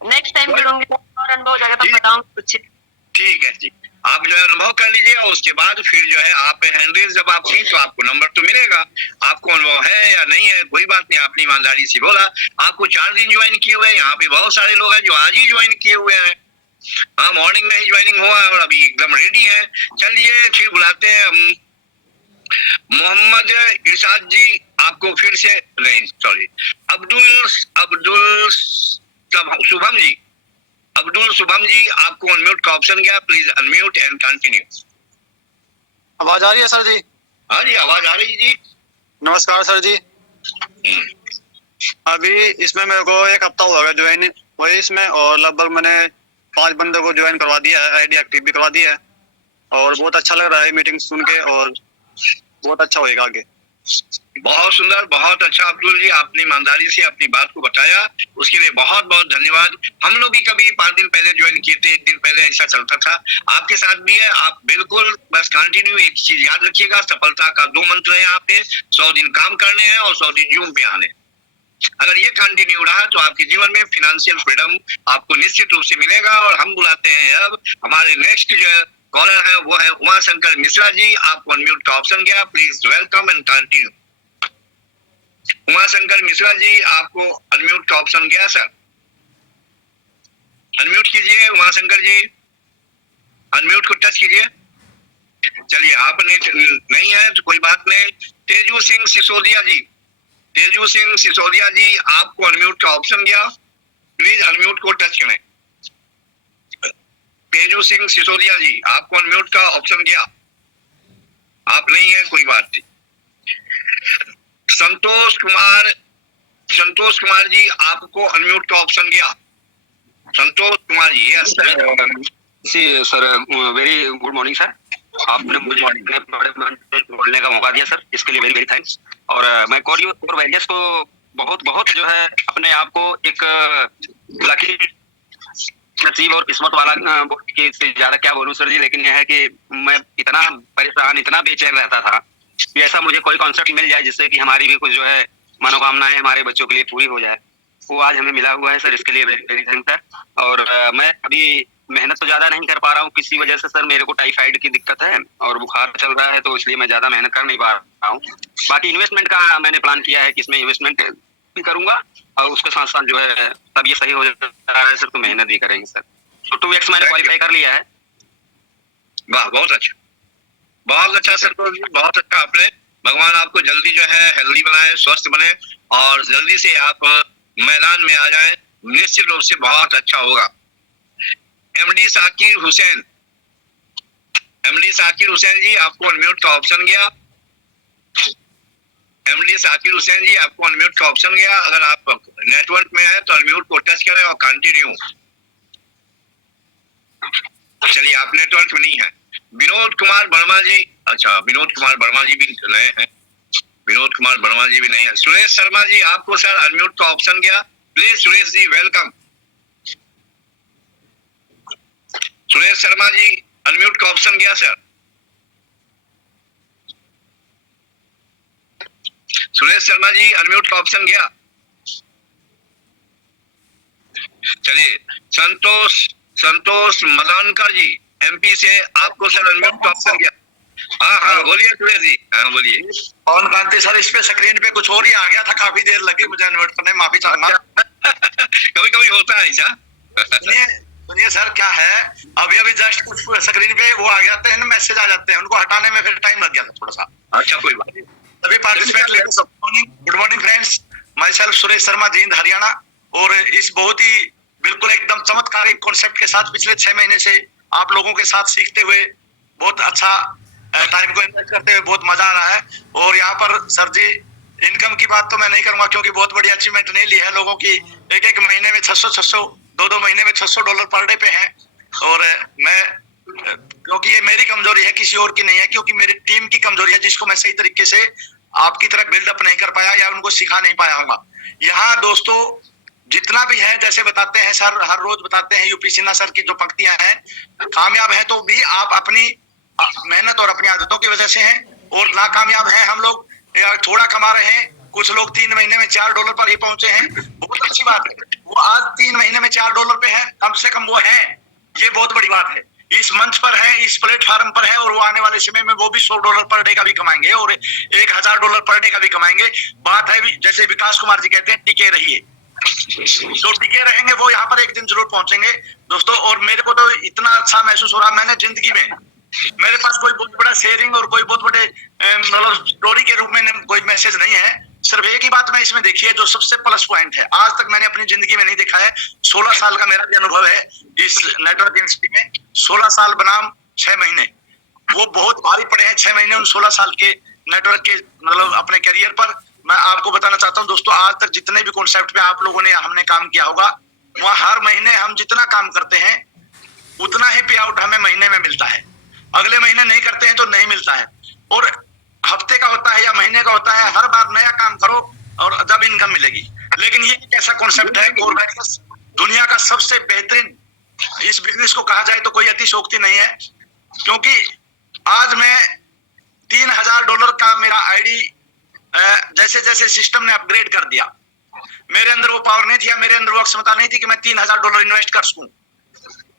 नेक्स्ट टाइम जुड़ूंगी तो और अनुभव हो जाएगा तब बताऊंगी कुछ। ठीक है जी। आप जो है अनुभव कर लीजिए और उसके बाद फिर जो है आप हैंडरेज जब आप की तो आपको नंबर तो मिलेगा। आपको अनुभव है या नहीं है कोई बात नहीं, आपने ईमानदारी से बोला। आपको 4 दिन ज्वाइन किए हुए हैं, यहाँ पे बहुत सारे लोग हैं जो आज ही ज्वाइन किए हुए हैं। हाँ मॉर्निंग में ही ज्वाइनिंग हुआ है और अभी एकदम रेडी है। चलिए फिर बुलाते हैं हम मोहम्मद इरशाद जी, आपको फिर से नहीं सॉरी अब्दुल शुभम जी, अब्दुल शुभम जी आपको अनम्यूट का ऑप्शन गया, प्लीज अनम्यूट एंड कंटिन्यू। आवाज आ रही है सर जी? हाँ जी आवाज आ रही जी। नमस्कार सर जी। अभी इसमें मेरे को 1 हफ्ता हुआ है ज्वाइन हुए इसमें, और लगभग मैंने 5 बंदों को ज्वाइन करवा दिया है, आईडी एक्टिव भी करवा दिया है और बहुत अच्छा लग रहा है मीटिंग सुन के, और बहुत अच्छा होएगा आगे। बहुत सुंदर, बहुत अच्छा अब्दुल जी, आपने ईमानदारी से अपनी बात को बताया, उसके लिए बहुत बहुत धन्यवाद। हम लोग भी कभी 5 दिन पहले ज्वाइन किए थे, 1 दिन पहले ऐसा चलता था, आपके साथ भी है। आप बिल्कुल बस कंटिन्यू एक चीज याद रखिएगा, सफलता का 2 मंत्र है यहाँ पे, 100 दिन काम करने हैं और 100 दिन जूम पे आने। अगर ये कंटिन्यू रहा तो आपके जीवन में फाइनेंशियल फ्रीडम आपको निश्चित रूप से मिलेगा। और हम बुलाते हैं अब हमारे नेक्स्ट जो कॉलर है वो है उमाशंकर मिश्रा जी। आपको अनम्यूट का ऑप्शन गया, please welcome and continue. Umashankar Mishra ji, आपको अनम्यूट का ऑप्शन गया सर, अनम्यूट कीजिए उमाशंकर जी, अनम्यूट को टच कीजिए। चलिए, आप नहीं है तो कोई बात नहीं। तेजू सिंह सिसोदिया जी, तेजू सिंह सिसोदिया जी, आपको अनम्यूट का ऑप्शन गया, प्लीज अनम्यूट को टच करें। तेजू सिंह सिसोदिया जी, आपको अनम्यूट का ऑप्शन गया, आप नहीं है कोई बात नहीं। संतोष कुमार जी, आपको अनम्यूट का ऑप्शन गया। Santosh Kumar ji, yes sir, very good morning sir. आपने मुझे बोलने का मौका दिया सर, इसके लिए वेरी वेरी थैंक्स। और मैं कोर वैलियस को बहुत बहुत जो है अपने आप को एक लकी नसीब और किस्मत वाला से ज्यादा क्या बोलूं सर जी, लेकिन यह है कि मैं इतना परेशान, इतना बेचैन रहता था कि ऐसा मुझे कोई कॉन्सेप्ट मिल जाए जिससे कि हमारी भी कुछ जो है मनोकामनाएं हमारे बच्चों के लिए पूरी हो जाए, वो आज हमें मिला हुआ है सर, इसके लिए वेरी वेरी थैंक्स सर। और मैं अभी मेहनत तो ज्यादा नहीं कर पा रहा हूँ किसी वजह से सर, मेरे को टाइफाइड की दिक्कत है और बुखार चल रहा है, तो इसलिए मैं ज्यादा मेहनत कर नहीं पा रहा हूँ। बाकी इन्वेस्टमेंट का मैंने प्लान किया है कि इसमें इन्वेस्टमेंट भी करूंगा और उसके साथ साथ जो है तब ये सही हो जाता है सर, तो मेहनत भी करेंगे सर। तो 2x मैंने क्वालिफाई कर लिया है। वाह, बहुत अच्छा, बहुत अच्छा सर, बहुत अच्छा। आपने, भगवान आपको जल्दी जो है हेल्दी बनाए, स्वस्थ बने और जल्दी से आप मैदान में आ जाए, निश्चित रूप से बहुत अच्छा होगा। एमडी साकिर हुसैन जी, आपको अनम्यूट का ऑप्शन गया। एमडी साकिर हुसैन जी, आपको अनम्यूट का ऑप्शन गया। अगर आप नेटवर्क में है तो अनम्यूट को टच करें और कंटिन्यू। चलिए, आप नेटवर्क में नहीं है। विनोद कुमार वर्मा जी, अच्छा विनोद कुमार वर्मा जी भी नए हैं, विनोद कुमार वर्मा जी भी नहीं है। सुरेश शर्मा जी, आपको सर अनम्यूट का ऑप्शन गया, please Suresh ji welcome. Suresh Sharma ji, unmute का ऑप्शन गया सर। सुरेश शर्मा जी, अनम्यूट का ऑप्शन गया। चलिए, संतोष मदानकर जी एमपी से, आपको सर अनम्यूट का ऑप्शन गया। हाँ, बोलिए सुरेश जी, हाँ बोलिए। पवन कांति सर, इस पे स्क्रीन पे कुछ और ही आ गया था, काफी देर लगी मुझे अनम्यूट करने, माफी चाहूंगा। कभी कभी होता है ऐसा। सुनिए सर, क्या है, अभी जस्ट कुछ स्क्रीन पे वो आ जाते हैं, मैसेज आ जाते हैं, उनको हटाने में फिर टाइम लग गया था थोड़ा सा। अच्छा, कोई बात नहीं। सभी participant, good morning friends, my self Suresh Sharma, Jind Haryana. और इस बहुत ही बिल्कुल एकदम चमत्कारिक कॉन्सेप्ट के साथ पिछले 6 महीने से आप लोगों के साथ सीखते हुए बहुत अच्छा टाइम को इन्वेस्ट करते हुए बहुत मजा आ रहा है। और यहाँ पर सर जी, इनकम की बात तो मैं नहीं करूंगा क्योंकि बहुत बड़ी अचीवमेंट नहीं ली है लोगों की, एक महीने में 600 2 महीने में $600 पर डे पे है। और मैं, क्योंकि ये मेरी कमजोरी है, किसी और की नहीं है, क्योंकि मेरी टीम की कमजोरी है जिसको मैं सही तरीके से आपकी तरह बिल्डअप नहीं कर पाया या उनको सिखा नहीं पाया हूँ। यहाँ दोस्तों जितना भी है, जैसे बताते हैं सर, हर रोज बताते हैं यूपी सिन्हा सर की जो पंक्तियां हैं, कामयाब है तो भी आप अपनी मेहनत और अपनी आदतों की वजह से हैं, और नाकामयाब हैं हम लोग, थोड़ा कमा रहे हैं, कुछ लोग 3 महीने में $4 पर ही पहुंचे हैं, बहुत अच्छी बात है। वो आज 3 महीने में $4 पे है, कम से कम वो है, ये बहुत बड़ी बात है। इस मंच पर है, इस प्लेटफॉर्म पर है, और वो आने वाले समय में वो भी $100 पर डे का भी कमाएंगे और $1000 पर डे का भी कमाएंगे। बात है जैसे विकास कुमार जी कहते हैं, टिके रहिए, जो टिके रहेंगे वो यहाँ पर एक दिन जरूर पहुंचेंगे दोस्तों। और मेरे को तो इतना अच्छा महसूस हो रहा, मैंने जिंदगी में, मेरे पास कोई बहुत बड़ा शेयरिंग और कोई बहुत बड़े मतलब स्टोरी के रूप में कोई मैसेज नहीं है, सिर्फ एक ही बात मैं इसमें देखी है जो सबसे प्लस पॉइंट है, आज तक मैंने अपनी जिंदगी में नहीं देखा है। 16 साल का मेरा भी अनुभव है इस नेटवर्क इंडस्ट्री में, 16 साल बनाम 6 महीने, वो बहुत भारी पड़े हैं 6 महीने उन 16 साल के नेटवर्क के मतलब अपने करियर पर। मैं आपको बताना चाहता हूं दोस्तों, आज तक जितने भी कॉन्सेप्ट पे आप लोगों ने हमने काम किया होगा, वहाँ हर महीने हम जितना काम करते हैं उतना ही पे आउट हमें महीने में मिलता है, अगले महीने नहीं करते हैं तो नहीं मिलता है। और हफ्ते का होता है या महीने का होता है, हर बार नया काम करो और जब इनकम मिलेगी। लेकिन ये एक ऐसा कॉन्सेप्ट है कोरवेरियस दुनिया का सबसे बेहतरीन, इस बिजनेस को कहा जाए तो कोई अतिशोक्ति नहीं है, क्योंकि आज मैं $3000 का मेरा आईडी, जैसे जैसे सिस्टम ने अपग्रेड कर दिया, मेरे अंदर वो पावर नहीं थी या मेरे अंदर वो क्षमता नहीं थी कि मैं $3000 इन्वेस्ट कर सकूं,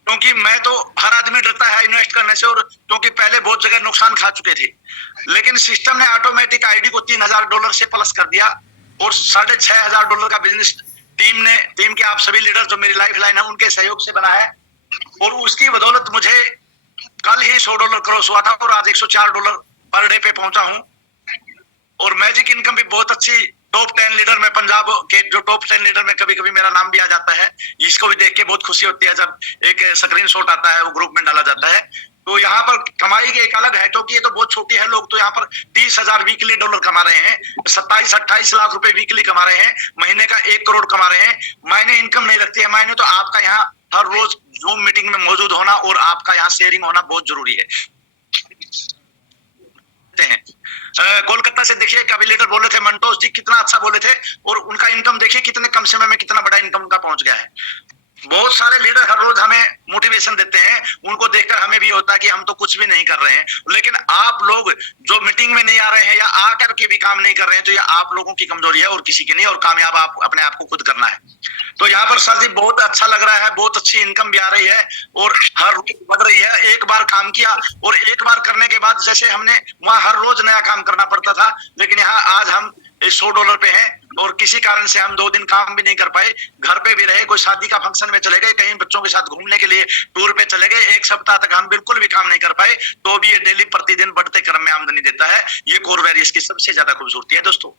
क्योंकि मैं तो, हर आदमी डरता है इन्वेस्ट करने से, और क्योंकि पहले बहुत जगह नुकसान खा चुके थे। लेकिन सिस्टम ने ऑटोमेटिक आईडी को $3000 से प्लस कर दिया और $6500 का बिजनेस टीम के आप सभी लीडर जो मेरी लाइफ लाइन है उनके सहयोग से बना है। और उसकी बदौलत मुझे कल ही $100 क्रॉस हुआ था और आज $104 पर डे पे पहुंचा हूं। और मैजिक इनकम भी बहुत अच्छी, टॉप 10 लीडर में, पंजाब के जो टॉप 10 लीडर में कभी कभी मेरा नाम भी आ जाता है। इसको भी देख के बहुत खुशी होती है जब एक स्क्रीनशॉट आता है, वो ग्रुप में डाला जाता है। तो यहाँ पर कमाई की एक अलग है, क्योंकि ये तो बहुत छोटी है। लोग तो यहाँ पर 30,000 वीकली डॉलर कमा रहे हैं, 27-28 लाख रुपए वीकली कमा रहे हैं, महीने का 1 करोड़ कमा रहे हैं। मायने इनकम नहीं रखती है, मायने तो आपका यहाँ हर रोज जूम मीटिंग में मौजूद होना और आपका यहाँ शेयरिंग होना बहुत जरूरी है। कोलकाता से देखिए कभी लीडर बोले थे, मंटोस जी कितना अच्छा बोले थे, और उनका इनकम देखिए कितने कम समय में कितना बड़ा इनकम का पहुंच गया है। बहुत सारे लीडर हर रोज हमें मोटिवेशन देते हैं, उनको देखकर हमें भी होता है कि हम तो कुछ भी नहीं कर रहे हैं। लेकिन आप लोग जो मीटिंग में नहीं आ रहे हैं या आकर के भी काम नहीं कर रहे हैं, तो ये आप लोगों की कमजोरी है और किसी की नहीं, और कामयाब आप अपने आप को खुद करना है। तो यहाँ पर सर जी बहुत अच्छा लग रहा है, बहुत अच्छी इनकम भी आ रही है और हर रोज बढ़ रही है। एक बार काम किया और एक बार करने के बाद, जैसे हमने वहां हर रोज नया काम करना पड़ता था, लेकिन यहाँ आज हम $100 पे हैं और किसी कारण से हम 2 दिन काम भी नहीं कर पाए, घर पे भी रहे, कोई शादी का फंक्शन में चले गए, कहीं बच्चों के साथ घूमने के लिए टूर पे चले गए, 1 सप्ताह तक हम बिल्कुल भी काम नहीं कर पाए, तो भी ये डेली प्रतिदिन बढ़ते क्रम में आमदनी देता है। ये कोरवेरियस की सबसे ज्यादा खूबसूरती है दोस्तों।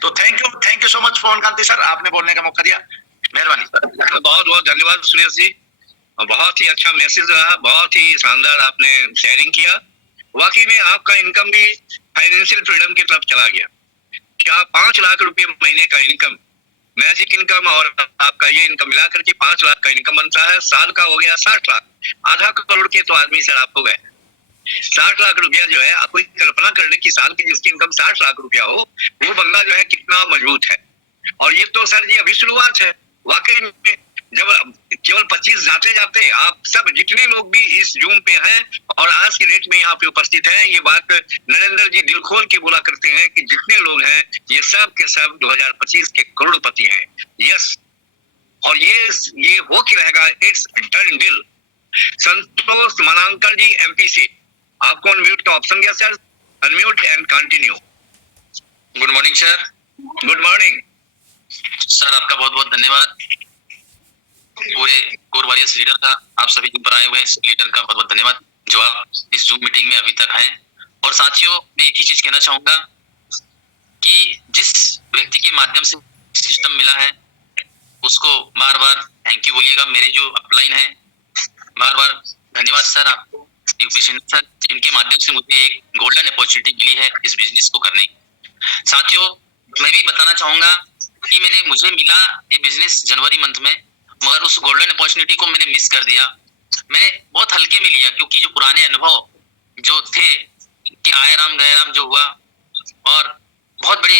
तो thank you so much Pawan Kanti sir, आपने बोलने का मौका दिया, मेहरबानी। बहुत बहुत धन्यवाद सुनील जी, बहुत ही अच्छा मैसेज रहा, बहुत ही शानदार आपने शेयरिंग किया। वाकई में आपका इनकम भी फाइनेंशियल फ्रीडम की तरफ चला गया। क्या 5 लाख रुपए महीने का इनकम, मैजिक इनकम और आपका ये इनकम मिलाकर के 5 लाख का इनकम बनता है। साल का हो गया 60 लाख, आधा करोड़ के तो आदमी सर आप हो गए। 60 लाख रुपया जो है, आप कोई कल्पना कर ले कि साल की जिसकी इनकम 60 लाख रुपया हो, वो बंदा जो है कितना मजबूत है। और ये तो सर जी अभी शुरुआत है। वाकई में जब केवल 25 जाते जाते आप सब जितने लोग भी इस जूम पे हैं और आज की डेट में यहाँ पे उपस्थित हैं, ये बात नरेंद्र जी दिल खोल के बोला करते हैं कि जितने लोग हैं ये सब के सब 2025 के करोड़पति हैं। यस, और ये हो के रहेगा, it's done deal. Santosh Manankar ji MP से, आपको अनम्यूट का ऑप्शन दिया sir, unmute and continue. Good morning sir. Good morning sir, आपका बहुत बहुत धन्यवाद। पूरे कोरवेरियस लीडर का, आप सभी ऊपर आए हुए हैं लीडर का बहुत बहुत धन्यवाद जो आप इस जूम मीटिंग में अभी तक हैं। और साथियों, मैं एक ही चीज कहना चाहूंगा कि जिस व्यक्ति के माध्यम से सिस्टम मिला है उसको बार बार थैंक यू बोलिएगा। मेरे जो अपलाइन है, बार बार धन्यवाद सर आपको, यूपी सर, जिनके माध्यम से मुझे एक गोल्डन अपॉर्चुनिटी मिली है इस बिजनेस को करने की। साथियों, मैं भी बताना चाहूंगा कि मुझे मिला ये बिजनेस जनवरी मंथ में, मगर उस गोल्डन अपॉर्चुनिटी को मैंने मिस कर दिया। मैंने बहुत हल्के में लिया, क्योंकि जो पुराने अनुभव जो थे कि आए राम गए राम जो हुआ, और बहुत बड़े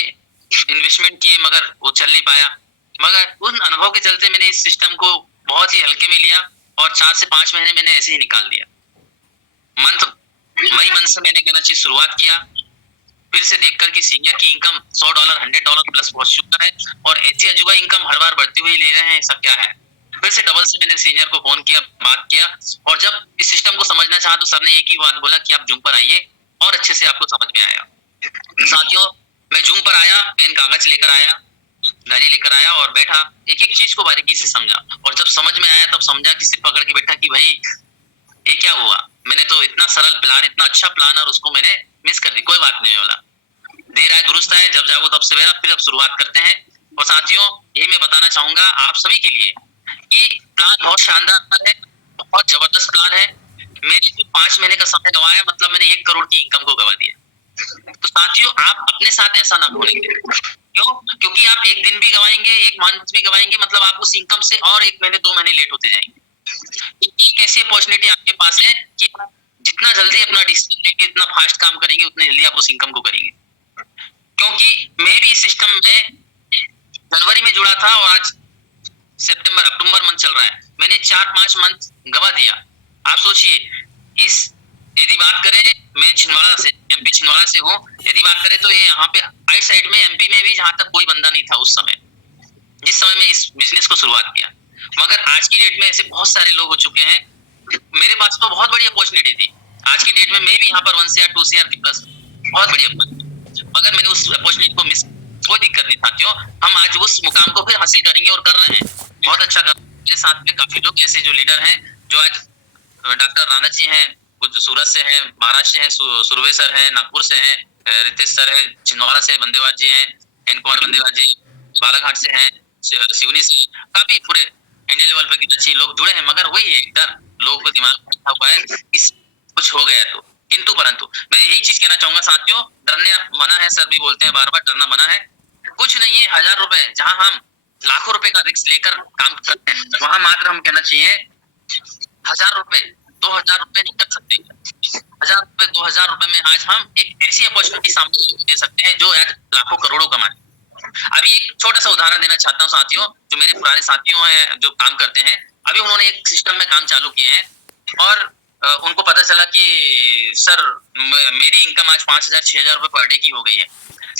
इन्वेस्टमेंट किए मगर वो चल नहीं पाया, मगर उन अनुभव के चलते मैंने इस सिस्टम को बहुत ही हल्के में लिया और 4 से 5 महीने मैंने ऐसे ही निकाल दिया। मई मंथ से मैंने कहना चाहिए शुरुआत किया, फिर से देखकर कि सीनियर की इनकम $100 $100 प्लस पहुंच चुका है और ऐसी अजूबा इनकम हर बार बढ़ती हुई ले रहे हैं, सब क्या है। फिर से डबल से मैंने सीनियर को फोन किया, बात किया, और जब इस सिस्टम को समझना चाहा तो सर ने एक ही बात बोला कि आप जूम पर आइए और अच्छे से आपको समझ में आया। साथियों, मैं जूम पर आया, पेन कागज लेकर आया, डायरी लेकर आया और बैठा, एक एक चीज को बारीकी से समझा, और जब समझ में आया तब समझा कि सिर्फ पकड़ के बैठा कि भाई ये क्या हुआ, मैंने तो इतना सरल प्लान, इतना अच्छा प्लान, और उसको मैंने मिस कर दी। कोई बात नहीं होला, देर आए दुरुस्त आए, जब जागो तब सवेरा। फिर अब शुरुआत करते हैं। और साथियों, यही मैं बताना चाहूंगा आप सभी के लिए कि प्लान बहुत शानदार है, बहुत जबरदस्त प्लान है। मैंने जो 5 महीने का समय गंवाया, मतलब मैंने 1 करोड़ की इनकम को गंवा दिया। तो साथियों, आप अपने साथ ऐसा ना करेंगे। क्यों? क्योंकि आप एक दिन भी गवाएंगे, 1 मंथ भी गवाएंगे, मतलब आप उस इनकम से और 1 महीने 2 महीने लेट होते जाएंगे। क्योंकि एक ऐसी अपॉर्चुनिटी आपके पास है कि जितना जल्दी अपना डिसीजन लेके इतना फास्ट काम करेंगे उतने जल्दी आप उस इनकम को करेंगे। क्योंकि मैं भी इस सिस्टम में जनवरी में जुड़ा था और आज सितंबर अक्टूबर मंथ चल रहा है, मैंने 4-5 मंथ गवा दिया। आप सोचिए, इस यदि बात करें, मैं छिंदवाड़ा से, एमपी छिंदवाड़ा से हूँ, यदि बात करें तो ये यहाँ पे राइट साइड में एमपी में भी जहाँ तक कोई बंदा नहीं था उस समय, जिस समय मैं इस बिजनेस को शुरुआत किया। मगर आज की डेट में ऐसे बहुत सारे लोग हो चुके हैं, मेरे पास तो बहुत बड़ी अपॉर्चुनिटी थी। आज की डेट में मैं भी यहाँ पर 1 CR 2 CR की प्लस बहुत बड़ी अपॉर्चुनिटी, मगर मैंने उस अपॉर्चुनिटी को मिस, कोई दिक्कत नहीं साथियों, हम आज उस मुकाम को फिर हासिल करेंगे और कर रहे हैं, बहुत अच्छा कर रहे हैं। मेरे साथ में काफी लोग ऐसे जो लीडर हैं, जो आज डॉक्टर राणा जी हैं, कुछ सूरत से हैं, महाराष्ट्र से हैं, सुरवे सर हैं, नागपुर से हैं, रितेश सर है, छिंदवाड़ा से बंदेवाज जी हैं, एन कुमार बंदेवाज जी बालाघाट से हैं, सिवनी से, काफी पूरे इंडिया लेवल पे कितने अच्छे लोग जुड़े हैं। मगर वही है, डर लोगों को दिमाग में बैठा हुआ है, इस कुछ हो गया तो, किंतु परंतु मैं यही चीज कहना चाहूंगा साथियों, डरने मना है, सर भी बोलते हैं बार बार, डरना मना है, कुछ नहीं है। 1000 रुपए जहां हम लाखों रुपए का रिस्क लेकर काम करते हैं, वहां मात्र हम कहना चाहिए 1000 रुपए 2000 रुपए नहीं कर सकते। 1000 रुपए 2000 रुपए में आज हम एक ऐसी अपॉर्चुनिटी सामने दे सकते हैं जो आज लाखों करोड़ों कमाए। अभी एक छोटा सा उदाहरण देना चाहता हूँ साथियों, जो मेरे पुराने साथियों हैं जो काम करते हैं, अभी उन्होंने एक सिस्टम में काम चालू किए हैं और उनको पता चला कि सर मेरी इनकम आज 5000-6000 रुपए पर डे की हो गई है।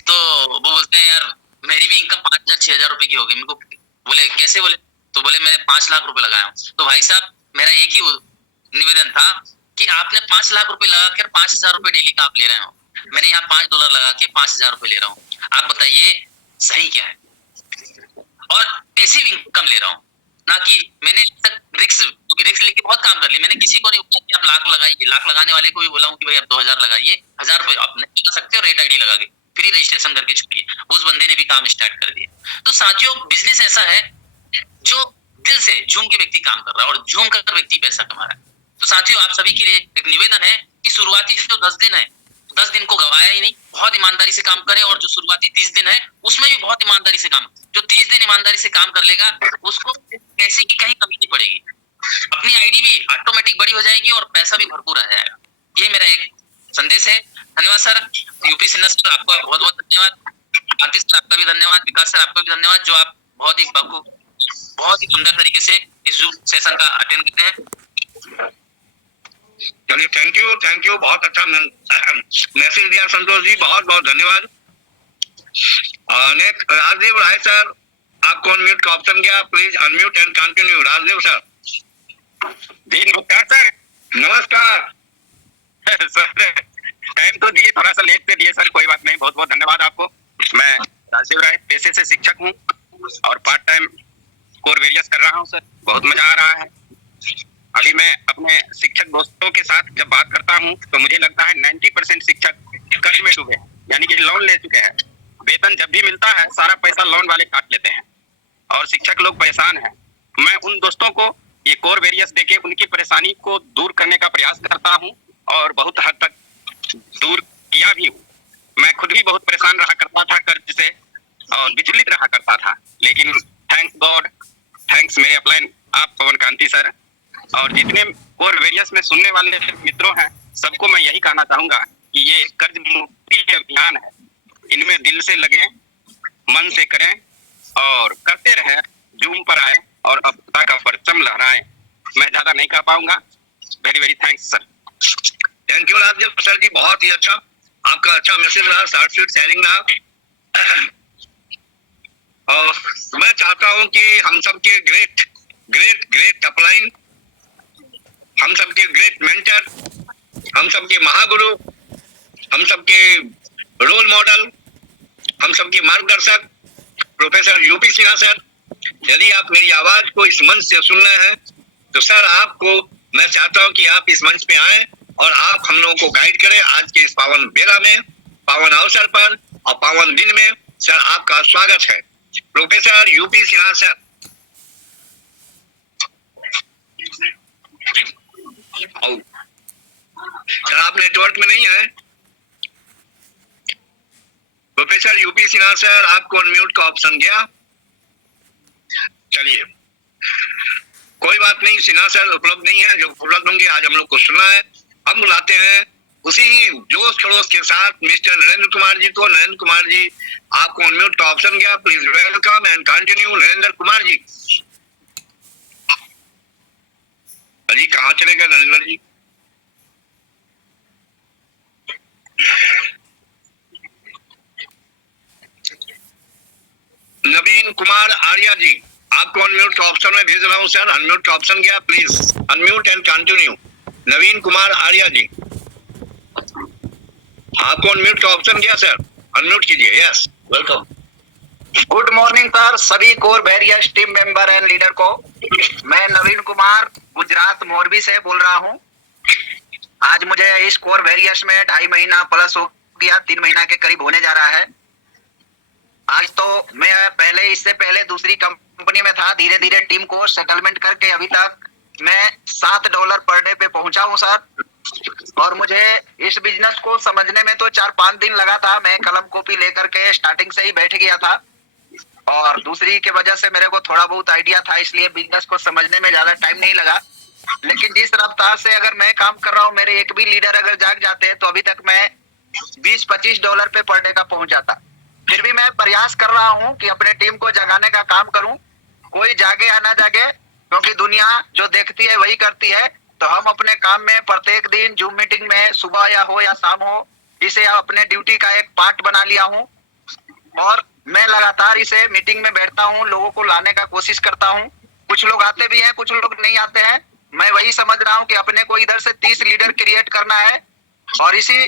तो वो बोलते हैं यार मेरी भी इनकम 5000-6000 रुपए की हो गई। मेरे को बोले कैसे, बोले तो बोले मैंने 5 लाख रुपए लगाया हूँ। तो भाई साहब मेरा एक ही निवेदन था कि आपने 5 लाख रुपए लगाकर 5000 रुपए डेली का आप ले रहे हो, मैंने यहाँ $5 लगा के 5000 रुपए ले रहा हूँ। आप बताइए सही क्या है? और पैसिव इनकम ले रहा हूँ, ना कि मैंने रिस्क लेके बहुत काम कर लिया। मैंने किसी को नहीं बोला कि आप लाख लगाइए, लाख लगाने वाले को भी बोला हूँ कि भाई आप 2000 लगाइए, 1000 रुपए आप नहीं लगा सकते हो, रेट आईडी लगा के फ्री रजिस्ट्रेशन करके छुड़िए। उस बंदे ने भी काम स्टार्ट कर दिया। तो साथियों बिजनेस ऐसा है जो दिल से झूम के व्यक्ति काम कर रहा है और झूम कर व्यक्ति पैसा कमा रहा है। तो साथियों आप सभी के लिए एक निवेदन है कि शुरुआती जो 10 दिन है, 10 दिन को गवाया ही नहीं, बहुत ईमानदारी से काम करें। और जो शुरुआती 30 दिन है उसमें भी बहुत ईमानदारी से काम, जो 30 दिन ईमानदारी से काम कर लेगा उसको पैसे की कहीं कमी नहीं पड़ेगी, अपनी आईडी भी ऑटोमेटिक बड़ी हो जाएगी और पैसा भी भरपूर आ जाएगा। ये मेरा एक संदेश है। धन्यवाद सर, यूपी सिन्हा सर आपका बहुत बहुत धन्यवाद, आतिश सर आपका भी धन्यवाद, विकास सर आपका भी धन्यवाद, जो आप बहुत ही सुंदर तरीके से इस जूम सेशन का अटेंड करते हैं। चलिए थैंक यू, बहुत अच्छा मैसेज दिया संतोष जी, बहुत बहुत धन्यवाद। नेक्स्ट राजदेव राय सर, आपको अनम्यूट का ऑप्शन गया, please unmute and continue. Rajdev sir ji नमस्कार सर। नमस्कार सर टाइम तो दिए, थोड़ा सा लेट से दिए सर, कोई बात नहीं, बहुत बहुत धन्यवाद आपको। मैं राजदेव राय पेशे से शिक्षक हूँ और पार्ट टाइम कोर वेरियस कर रहा हूँ सर, बहुत मजा आ रहा है। अभी मैं अपने शिक्षक दोस्तों के साथ जब बात करता हूँ तो मुझे लगता है 90% शिक्षक कर्ज में डूबे, यानी कि लोन ले चुके हैं। वेतन जब भी मिलता है सारा पैसा लोन वाले काट लेते हैं और शिक्षक लोग परेशान हैं। मैं उन दोस्तों को ये कोर वेरियस देके उनकी परेशानी को दूर करने का प्रयास करता हूँ और बहुत हद तक दूर किया भी हूँ। मैं खुद भी बहुत परेशान रहा करता था कर्ज से और विचलित रहा करता था, लेकिन थैंक्स गॉड, थैंक्स मेरे अपलाइन आप पवन कांति सर और जितने कोर वेरियस में सुनने वाले मित्रों हैं, सबको मैं यही कहना चाहूंगा कि ये कर्ज मुक्ति अभियान है, इनमें दिल से लगे, मन से करें और करते रहें, जूम पर आए और अपना का परचम लहराएं। मैं ज्यादा नहीं कह पाऊंगा। Very very thanks sir. Thank you Rajdev sir ji, बहुत ही अच्छा, आपका अच्छा मैसेज रहा, शॉर्ट स्वीट शेयरिंग रहा। और मैं चाहता हूं कि हम सबके ग्रेट अपलाइन, हम सबके ग्रेट मेंटर, हम सबके महागुरु, हम सबके रोल मॉडल, हम सबके मार्गदर्शक प्रोफेसर यूपी सिन्हा सर, यदि आप मेरी आवाज को इस मंच से सुन रहे हैं तो सर आपको मैं चाहता हूं कि आप इस मंच पे आएं और आप हम लोगों को गाइड करें आज के इस पावन बेला में, पावन अवसर पर और पावन दिन में। सर आपका स्वागत है professor UP Sinha sir. Sir आप नेटवर्क में नहीं है। प्रोफेसर यूपी सिन्हा सर आपको अनम्यूट का ऑप्शन गया। चलिए कोई बात नहीं, सिन्हा सर उपलब्ध नहीं है, जो उपलब्ध होंगे आज हम लोग को सुनना है। हम बुलाते हैं उसी जोश खरोश के साथ मिस्टर नरेंद्र कुमार जी को। नरेंद्र कुमार जी, आपको अनम्यूट का ऑप्शन गया, please welcome and continue. Narendra Kumar ji, अजी कहाँ चले गए नरेंद्र जी? नवीन कुमार आर्या जी, आपको अनम्यूट का ऑप्शन में भेज रहा हूँ सर। अनम्यूट का ऑप्शन गया, please unmute and continue. Naveen Kumar Arya ji, आपको अनम्यूट का ऑप्शन गया सर, अनम्यूट कीजिए। Yes, welcome. Good morning sir, सभी core various team member and leader को। मैं नवीन कुमार गुजरात मोरबी से बोल रहा हूं। आज मुझे इस कोर वेरियस में 2.5 महीना प्लस हो गया, 3 महीना के करीब होने जा रहा है। आज तो मैं इससे पहले दूसरी कंपनी में था, धीरे धीरे टीम को सेटलमेंट करके अभी तक मैं $7 पर डे पे पहुंचा हूं सर। और मुझे इस बिजनेस को समझने में तो 4-5 दिन लगा था। मैं कलम कॉपी लेकर के स्टार्टिंग से ही बैठ गया था, और दूसरी के वजह से मेरे को थोड़ा बहुत आइडिया था, इसलिए बिजनेस को समझने में ज्यादा टाइम नहीं लगा। लेकिन जिस रफ्तार से अगर मैं काम कर रहा हूँ, मेरे एक भी लीडर अगर जाग जाते हैं तो अभी तक मैं $20-25 पे पर डे का पहुंच जाता। फिर भी मैं प्रयास कर रहा हूँ कि अपने टीम को जगाने का काम करूँ, कोई जागे या ना जागे, क्योंकि दुनिया जो देखती है वही करती है। तो हम अपने काम में प्रत्येक दिन जूम मीटिंग में सुबह या हो या शाम हो, इसे अपने ड्यूटी का एक पार्ट बना लिया हूँ, और मैं लगातार इसे मीटिंग में बैठता हूँ, लोगों को लाने का कोशिश करता हूँ। कुछ लोग आते भी हैं, कुछ लोग नहीं आते हैं। मैं वही समझ रहा हूँ कि अपने को इधर से 30 लीडर क्रिएट करना है, और इसी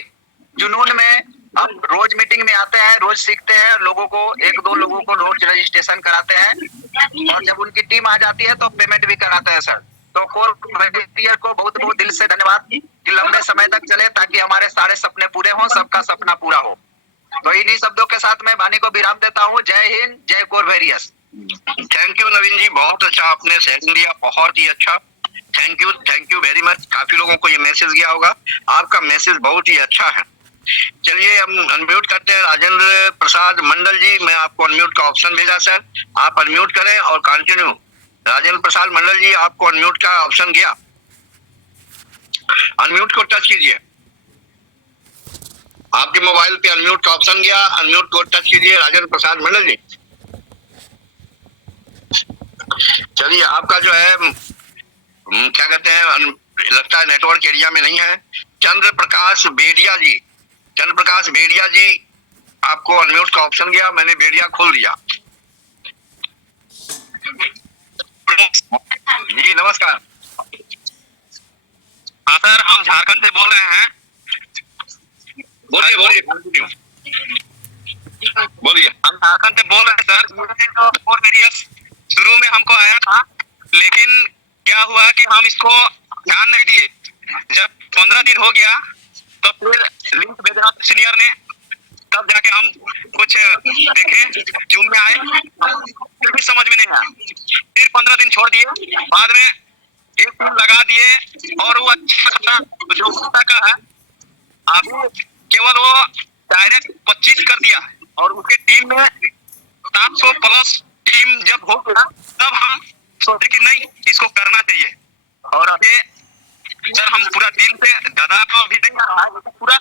जुनून में हम रोज मीटिंग में आते हैं, रोज सीखते हैं, लोगों को 1-2 लोगों को रोज रजिस्ट्रेशन कराते हैं, और जब उनकी टीम आ जाती है तो पेमेंट भी कराते हैं सर। तो कोर को बहुत बहुत दिल से धन्यवाद कि लंबे समय तक चले, ताकि हमारे सारे सपने पूरे हों, सबका सपना पूरा हो। तो इन्हीं शब्दों के साथ मैं वाणी को विराम देता हूँ। जय हिंद, जय कोर वेरियस। थैंक यू नवीन जी, बहुत अच्छा आपने सेशन दिया, बहुत ही अच्छा। Thank you very much. काफी लोगों को ये मैसेज गया होगा, आपका मैसेज बहुत ही अच्छा है। चलिए हम अनम्यूट करते हैं राजेंद्र प्रसाद मंडल जी। मैं आपको अनम्यूट का ऑप्शन भेजा सर, आप अनम्यूट करें और कंटिन्यू। राजेंद्र प्रसाद मंडल जी, आपको अनम्यूट का ऑप्शन गया, अनम्यूट को टच कीजिए। आपके मोबाइल पे अनम्यूट का ऑप्शन गया, अनम्यूट को टच कीजिए राजेंद्र प्रसाद मंडल जी। चलिए, आपका जो है क्या कहते हैं, लगता है नेटवर्क एरिया में नहीं है। चंद्र प्रकाश बेड़िया जी, चंद्र प्रकाश बेड़िया जी, आपको अनम्यूट का ऑप्शन गया, मैंने बेड़िया खोल दिया। जी नमस्कार। हाँ सर, हम झारखंड से बोल रहे हैं। बोलिए बोलिए बोलिए। हम झारखंड से बोल रहे हैं सर। शुरू में हमको आया था, लेकिन क्या हुआ कि हम इसको ध्यान नहीं दिए। जब 15 दिन हो गया तो फिर लिंक भेजा सीनियर ने, तब जाके हम कुछ देखे, जूम में आए, फिर भी समझ में नहीं आया। फिर 15 दिन छोड़ दिए, बाद में एक टीम लगा दिए, और वो अच्छा जो होता का है, अभी केवल वो डायरेक्ट 25 कर दिया, और उसके टीम में 700 प्लस टीम जब हो गया, तब हम सोचे कि नहीं, इसको करना चाहिए। और अभी सर हम पूरा दिन से ज्यादा तो अभी नहीं आ रहा है, पूरा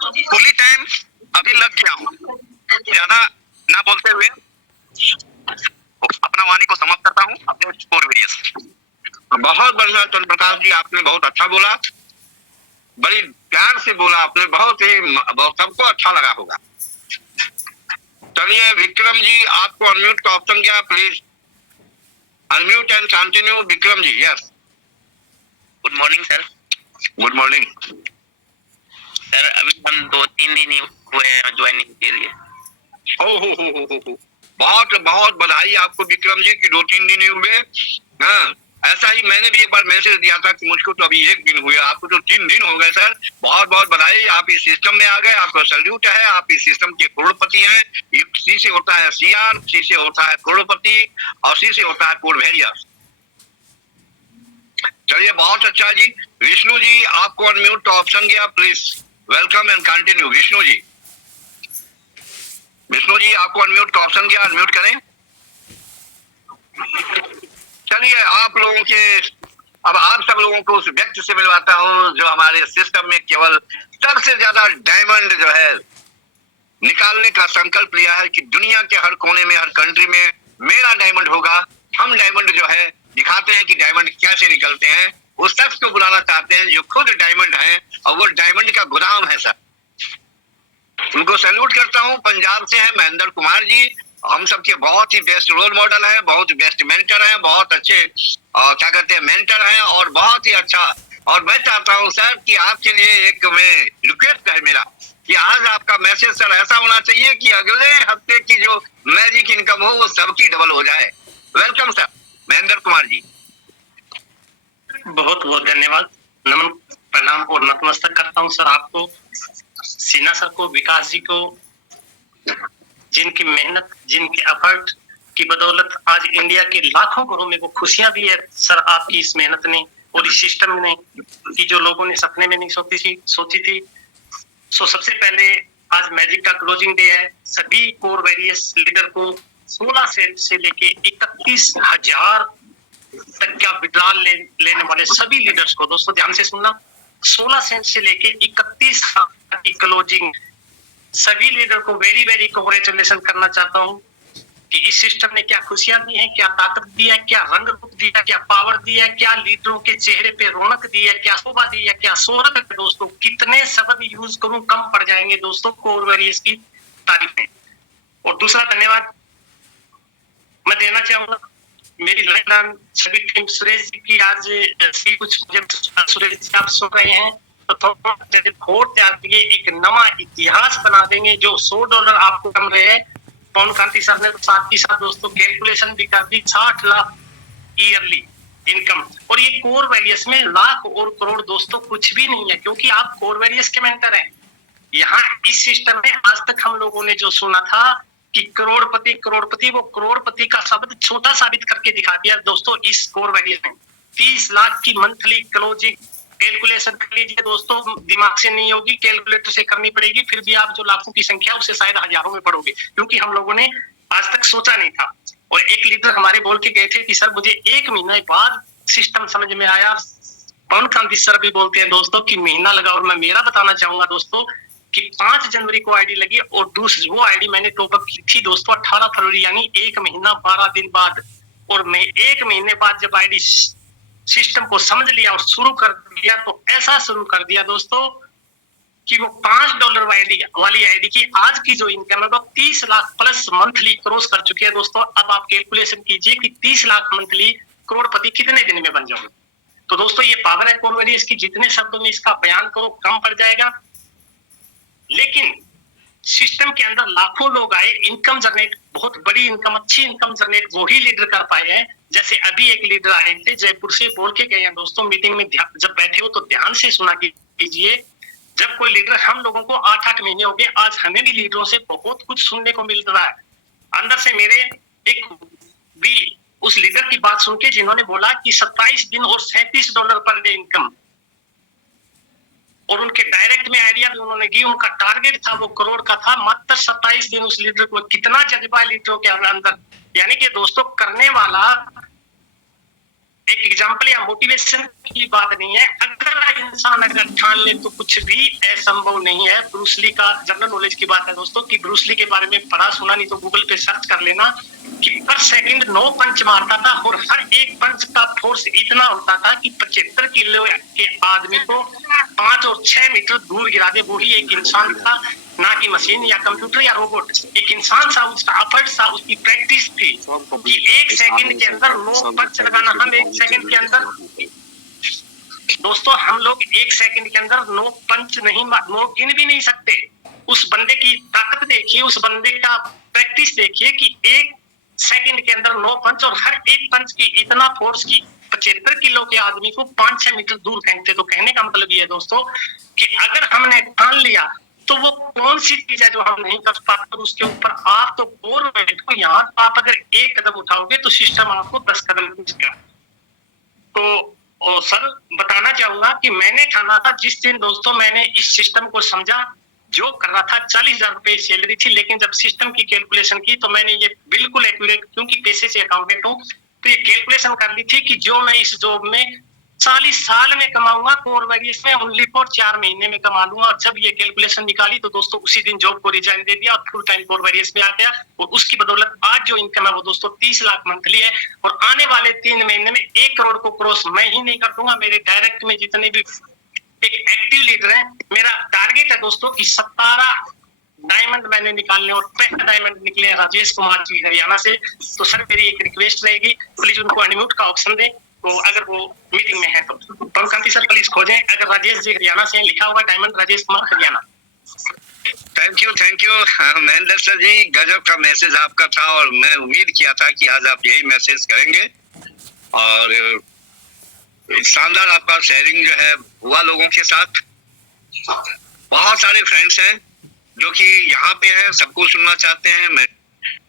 फुली टाइम अभी लग गया हूँ। ज्यादा ना बोलते हुए अपना वाणी को समाप्त करता हूँ। अपने कोर वेरियस। बहुत बढ़िया चंद्र प्रकाश जी, आपने बहुत अच्छा बोला, बड़ी प्यार से बोला आपने, बहुत ही सबको अच्छा लगा होगा। चलिए विक्रम जी, आपको अनम्यूट का ऑप्शन क्या, please unmute and continue. Vikram ji, yes. Good morning sir. Good morning sir, अभी हम 2-3 दिन ही हुए हैं ज्वाइनिंग के लिए। हो बहुत बहुत बधाई आपको विक्रम जी की 2-3 दिन ही हुए। हाँ, ऐसा ही मैंने भी एक बार मैसेज दिया था कि मुझको तो अभी 1 दिन हुए, आपको तो 3 दिन हो गए सर। बहुत बहुत बधाई, आप इस सिस्टम में आ गए, आपको सैल्यूट है। आप इस सिस्टम के करोड़पति हैं। सी से होता है CR, सी से होता है करोड़पति, और सी से होता है कोर वेरियस। चलिए बहुत अच्छा जी। विष्णु जी, आपको अनम्यूट का ऑप्शन गया, please welcome and continue. Vishnu ji, Vishnu ji, आपको अनम्यूट का ऑप्शन गया, अनम्यूट करें। चलिए, आप लोगों के अब आप सब लोगों को उस व्यक्ति से मिलवाता हूँ जो हमारे सिस्टम में केवल सबसे ज्यादा डायमंड जो है निकालने का संकल्प लिया है कि दुनिया के हर कोने में, हर कंट्री में मेरा डायमंड होगा। हम डायमंड जो है दिखाते हैं कि डायमंड कैसे निकलते हैं। उस शख्स को बुलाना चाहते हैं जो खुद डायमंड है और वो डायमंड का गोदाम है सर। उनको सैल्यूट करता हूँ। पंजाब से है महेंद्र कुमार जी, हम सबके बहुत ही बेस्ट रोल मॉडल है, बहुत बेस्ट मेंटर है, बहुत अच्छे क्या कहते हैं मेंटर है और बहुत ही अच्छा। और मैं चाहता हूँ सर कि आपके लिए एक मैं रिक्वेस्ट है मेरा कि आज आपका मैसेज सर ऐसा होना चाहिए कि अगले हफ्ते की जो मैजिक इनकम हो वो सबकी डबल हो जाए। Welcome sir Mahendra Kumar ji. बहुत बहुत धन्यवाद, नमन प्रणाम और नतमस्तक करता हूँ सर आपको, सिन्हा सर को, विकास जी को, जिनकी मेहनत, जिनके एफर्ट की बदौलत आज इंडिया के लाखों घरों में वो खुशियां भी है सर आपकी इस मेहनत ने और इस सिस्टम ने कि जो लोगों ने सपने में नहीं सोची थी। सो सबसे पहले आज मैजिक का क्लोजिंग डे है। सभी कोर वेरियस लीडर को 16 से लेके 31,000 तक का विड्रॉल लेने वाले सभी लीडर्स को, दोस्तों ध्यान से सुनना, 16 सेंट से लेके 31 की क्लोजिंग सभी लीडर को वेरी वेरी कांग्रेचुलेशन करना चाहता हूं कि इस सिस्टम ने क्या खुशियां दी हैं, क्या ताकत दी है, क्या रंग रूप दिया, क्या पावर दिया, क्या लीडरों के चेहरे पे रौनक दी है, क्या शोभा दी है, क्या शोहरत है। दोस्तों कितने शब्द यूज करूं कम पड़ जाएंगे दोस्तों कोर वेरियस की तारीफ में। और दूसरा धन्यवाद मैं देना चाहूंगा मेरी लाइन सभी टीम सुरेश जी की। आज कुछ सुरेश जी आप सुन रहे हैं तो थोड़ा वोट तैयार किए, एक नवा इतिहास बना देंगे। जो $100 आपको कम रहे हैं, पवन कांति सर ने साथ ही साथ दोस्तों कैलकुलेशन भी कर दी, 60 लाख ईयरली इनकम। और ये कोर वेरियस में लाख और करोड़ दोस्तों कुछ भी नहीं है, क्योंकि आप कोर वेरियस के मेंटर हैं। यहाँ इस सिस्टम में आज तक हम लोगों ने जो सुना था कि करोड़पति करोड़पति, वो करोड़पति का शब्द छोटा साबित करके दिखा दिया दोस्तों इस कोर वेरियस में। 30 लाख की मंथली क्लोजिंग कैलकुलेशन कर लीजिए दोस्तों, दिमाग से नहीं होगी, कैलकुलेटर से करनी पड़ेगी, फिर भी आप जो लाखों की संख्या उससे शायद हजारों में पड़ोगे, क्योंकि हम लोगों ने आज तक सोचा नहीं था। और एक लीडर हमारे बोल के गए थे कि सर मुझे 1 महीने बाद सिस्टम समझ में आया। पवन कांति सर भी बोलते हैं दोस्तों कि महीना लगा। और मैं मेरा बताना चाहूंगा दोस्तों कि 5 जनवरी को आईडी लगी और दूसरी वो आईडी मैंने टॉपअप की थी दोस्तों 18 फरवरी, यानी 1 महीना 12 दिन बाद। और मैं 1 महीने बाद जब आईडी सिस्टम को समझ लिया और शुरू कर दिया, तो ऐसा शुरू कर दिया दोस्तों कि वो $5 वाली आईडी की आज की जो इनकम है वो 30 लाख प्लस मंथली क्रॉस कर चुकी है दोस्तों। अब आप कैलकुलेशन कीजिए कि 30 लाख मंथली करोड़पति कितने दिन में बन जाओगे। तो दोस्तों ये पावर है कोर वेरियस की, जितने शब्दों में इसका बयान करो कम पड़ जाएगा। लेकिन सिस्टम के अंदर लाखों लोग आए, इनकम जनरेट, बहुत बड़ी इनकम, अच्छी इनकम जनरेट वही लीडर कर पाए हैं। जैसे अभी एक लीडर आए थे जयपुर से, बोल के गए हैं दोस्तों मीटिंग में, जब बैठे हो तो ध्यान से सुना कीजिए। जब कोई लीडर, हम लोगों को 8-8 महीने हो गए, आज हमें भी लीडरों से बहुत कुछ सुनने को मिल रहा है। अंदर से मेरे एक भी उस लीडर की बात सुन के जिन्होंने बोला कि 27 दिन और $37 पर डे इनकम, और उनके डायरेक्ट में आइडिया भी उन्होंने दी, उनका टारगेट था वो करोड़ का था, मात्र 27 दिन। उस लीडर को कितना जज्बा है लीडरों के अंदर। यानी कि दोस्तों करने वाला एक एग्जाम्पल या मोटिवेशन की बात नहीं है। अगर इंसान अगर ठान ले तो कुछ भी असंभव नहीं है। ब्रूस ली का जनरल नॉलेज की बात है दोस्तों कि ब्रूस ली के बारे में पढ़ा सुना नहीं तो गूगल पे सर्च कर लेना कि पर सेकंड 9 पंच मारता था और हर एक पंच का फोर्स इतना होता था कि 75 किलो के आदमी को 5 और 6 मीटर दूर गिरा दे। वही एक इंसान था, ना कि मशीन या कंप्यूटर या रोबोट। एक इंसान था, उसका एफर्ट था, उसकी प्रैक्टिस थी कि 1 सेकंड के अंदर 9 पंच लगाना। हम 1 सेकंड के अंदर दोस्तों, हम लोग 1 सेकंड के अंदर 9 पंच नहीं, 9 गिन भी नहीं सकते। उस बंदे की ताकत देखिए, उस बंदे का प्रैक्टिस देखिए कि 1 सेकंड के अंदर 9 पंच, और हर एक पंच की इतना फोर्स की 75 किलो के आदमी को 5-6 मीटर दूर फेंकते। तो कहने का मतलब ये है दोस्तों कि अगर हमने ठान लिया तो वो कौन सी चीज है जो हम नहीं कर पाते। उसके ऊपर आप तो कोर वेट को यहाँ आप अगर 1 कदम उठाओगे तो सिस्टम आपको 10 कदम पूछेगा। तो सर बताना चाहूंगा कि मैंने ठाना था जिस दिन दोस्तों मैंने इस सिस्टम को समझा, जो कर रहा था 40,000 रुपए सैलरी थी, लेकिन जब सिस्टम की कैलकुलेशन की तो मैंने ये बिल्कुल एक्यूरेट, क्योंकि पैसे से अकाउंटेंट हूँ, तो ये कैलकुलेशन कर ली थी कि जो मैं इस जॉब में 40 साल में कमाऊंगा, कोर वैरियस में ओनली फॉर 4 महीने में कमा लूंगा। और जब ये कैलकुलेशन निकाली तो दोस्तों उसी दिन जॉब को रिजाइन दे दिया और फुल टाइम कोर वैरियस में आ गया। और उसकी बदौलत आज जो इनकम है वो दोस्तों 30 लाख मंथली है। और आने वाले 3 महीने में 1 करोड़ को क्रॉस मैं ही नहीं कर दूंगा। मेरे डायरेक्ट में जितने भी एक एक्टिव लीडर है, मेरा टारगेट है दोस्तों कि 17 डायमंड मैंने निकालने और 5 डायमंड निकले हैं राजेश कुमार जी हरियाणा से। तो सर मेरी एक रिक्वेस्ट रहेगी, प्लीज उनको अनम्यूट का ऑप्शन दें, तो अगर वो मीटिंग में है तो कांति सर प्लीज खोजें अगर राजेश जी हरियाणा से लिखा होगा diamond Rajesh Kumar Haryana. Thank you Mahendra sir ji, गजब का मैसेज आपका था और मैं उम्मीद किया था कि आज आप यही मैसेज करेंगे। और शानदार आपका शेयरिंग जो है हुआ लोगों के साथ। बहुत सारे फ्रेंड्स हैं जो कि यहाँ पे हैं, सबको सुनना चाहते हैं। मैं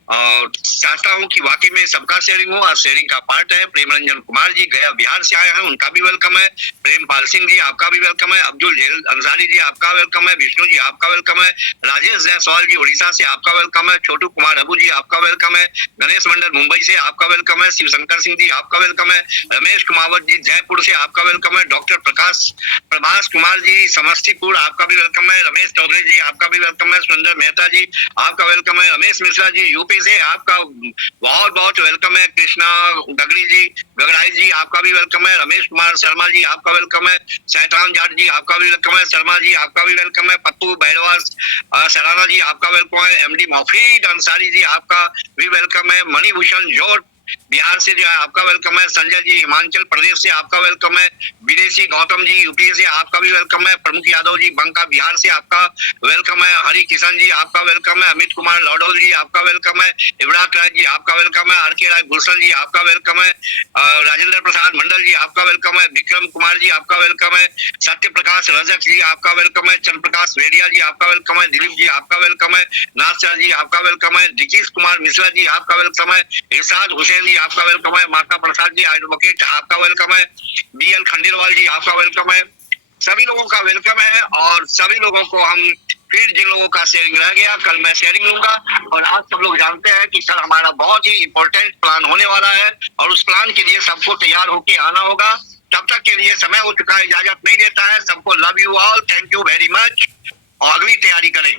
और चाहता हूँ कि वाकई में सबका शेयरिंग हो और शेयरिंग का पार्ट है। प्रेम रंजन कुमार जी गया बिहार से आए हैं, उनका भी वेलकम है। प्रेमपाल सिंह जी आपका भी वेलकम है। अब्दुल जेल अंसारी जी आपका वेलकम है। विष्णु जी आपका वेलकम है। राजेश जायसवाल जी उड़ीसा से आपका वेलकम है। छोटू कुमार अबू जी आपका वेलकम है। गणेश मंडल मुंबई से आपका वेलकम है। शिवशंकर सिंह जी आपका वेलकम है। रमेश कुमावत जी जयपुर से आपका वेलकम है। डॉक्टर प्रभास कुमार जी समस्तीपुर आपका भी वेलकम है। रमेश चौधरी जी आपका भी वेलकम है। सुंदर मेहता जी आपका वेलकम है। रमेश मिश्रा जी यूपी से आपका बहुत बहुत वेलकम है। कृष्णा गगड़ाई जी आपका भी वेलकम है। रमेश कुमार शर्मा जी आपका वेलकम है। सैतान जाट जी आपका भी वेलकम है। शर्मा जी आपका भी वेलकम है। पप्पू बैरवास सराना जी आपका वेलकम है। एमडी मौफीद अंसारी जी आपका भी वेलकम है। मणिभूषण जोट बिहार से जो है आपका वेलकम है। संजय जी हिमाचल प्रदेश से आपका वेलकम है। विदेशी गौतम जी यूपी से आपका भी वेलकम है। प्रमुख यादव जी बंका बिहार से आपका वेलकम है। हरि किशन जी आपका वेलकम है। अमित कुमार लौडौल जी आपका वेलकम है। इब्राक राज जी आपका वेलकम है। आर.के. राय गुलशन जी आपका वेलकम है। राजेंद्र प्रसाद मंडल जी आपका वेलकम है। विक्रम कुमार जी आपका वेलकम है। सत्य प्रकाश रजक जी आपका वेलकम है। चंद्र प्रकाश वेडिया जी आपका वेलकम है। दिलीप जी आपका वेलकम है। नाथ जी आपका वेलकम है। दिकीश कुमार मिश्रा जी आपका वेलकम है। इरशाद हुसैन जी आपका वेलकम है। माता प्रसाद जी एडवोकेट आपका वेलकम है। BL खंडेलवाल जी आपका वेलकम है। सभी लोगों का वेलकम है। और सभी लोगों को हम फिर जिन लोगों का शेयरिंग रह गया कल मैं शेयरिंग लूंगा। और आज सब लोग जानते हैं कि कल हमारा बहुत ही इंपॉर्टेंट प्लान होने वाला है और उस प्लान के लिए सबको तैयार होके आना होगा। तब तक के लिए समय हो चुका है, इजाजत नहीं देता है। सबको love you all, thank you very much और अगली तैयारी करें।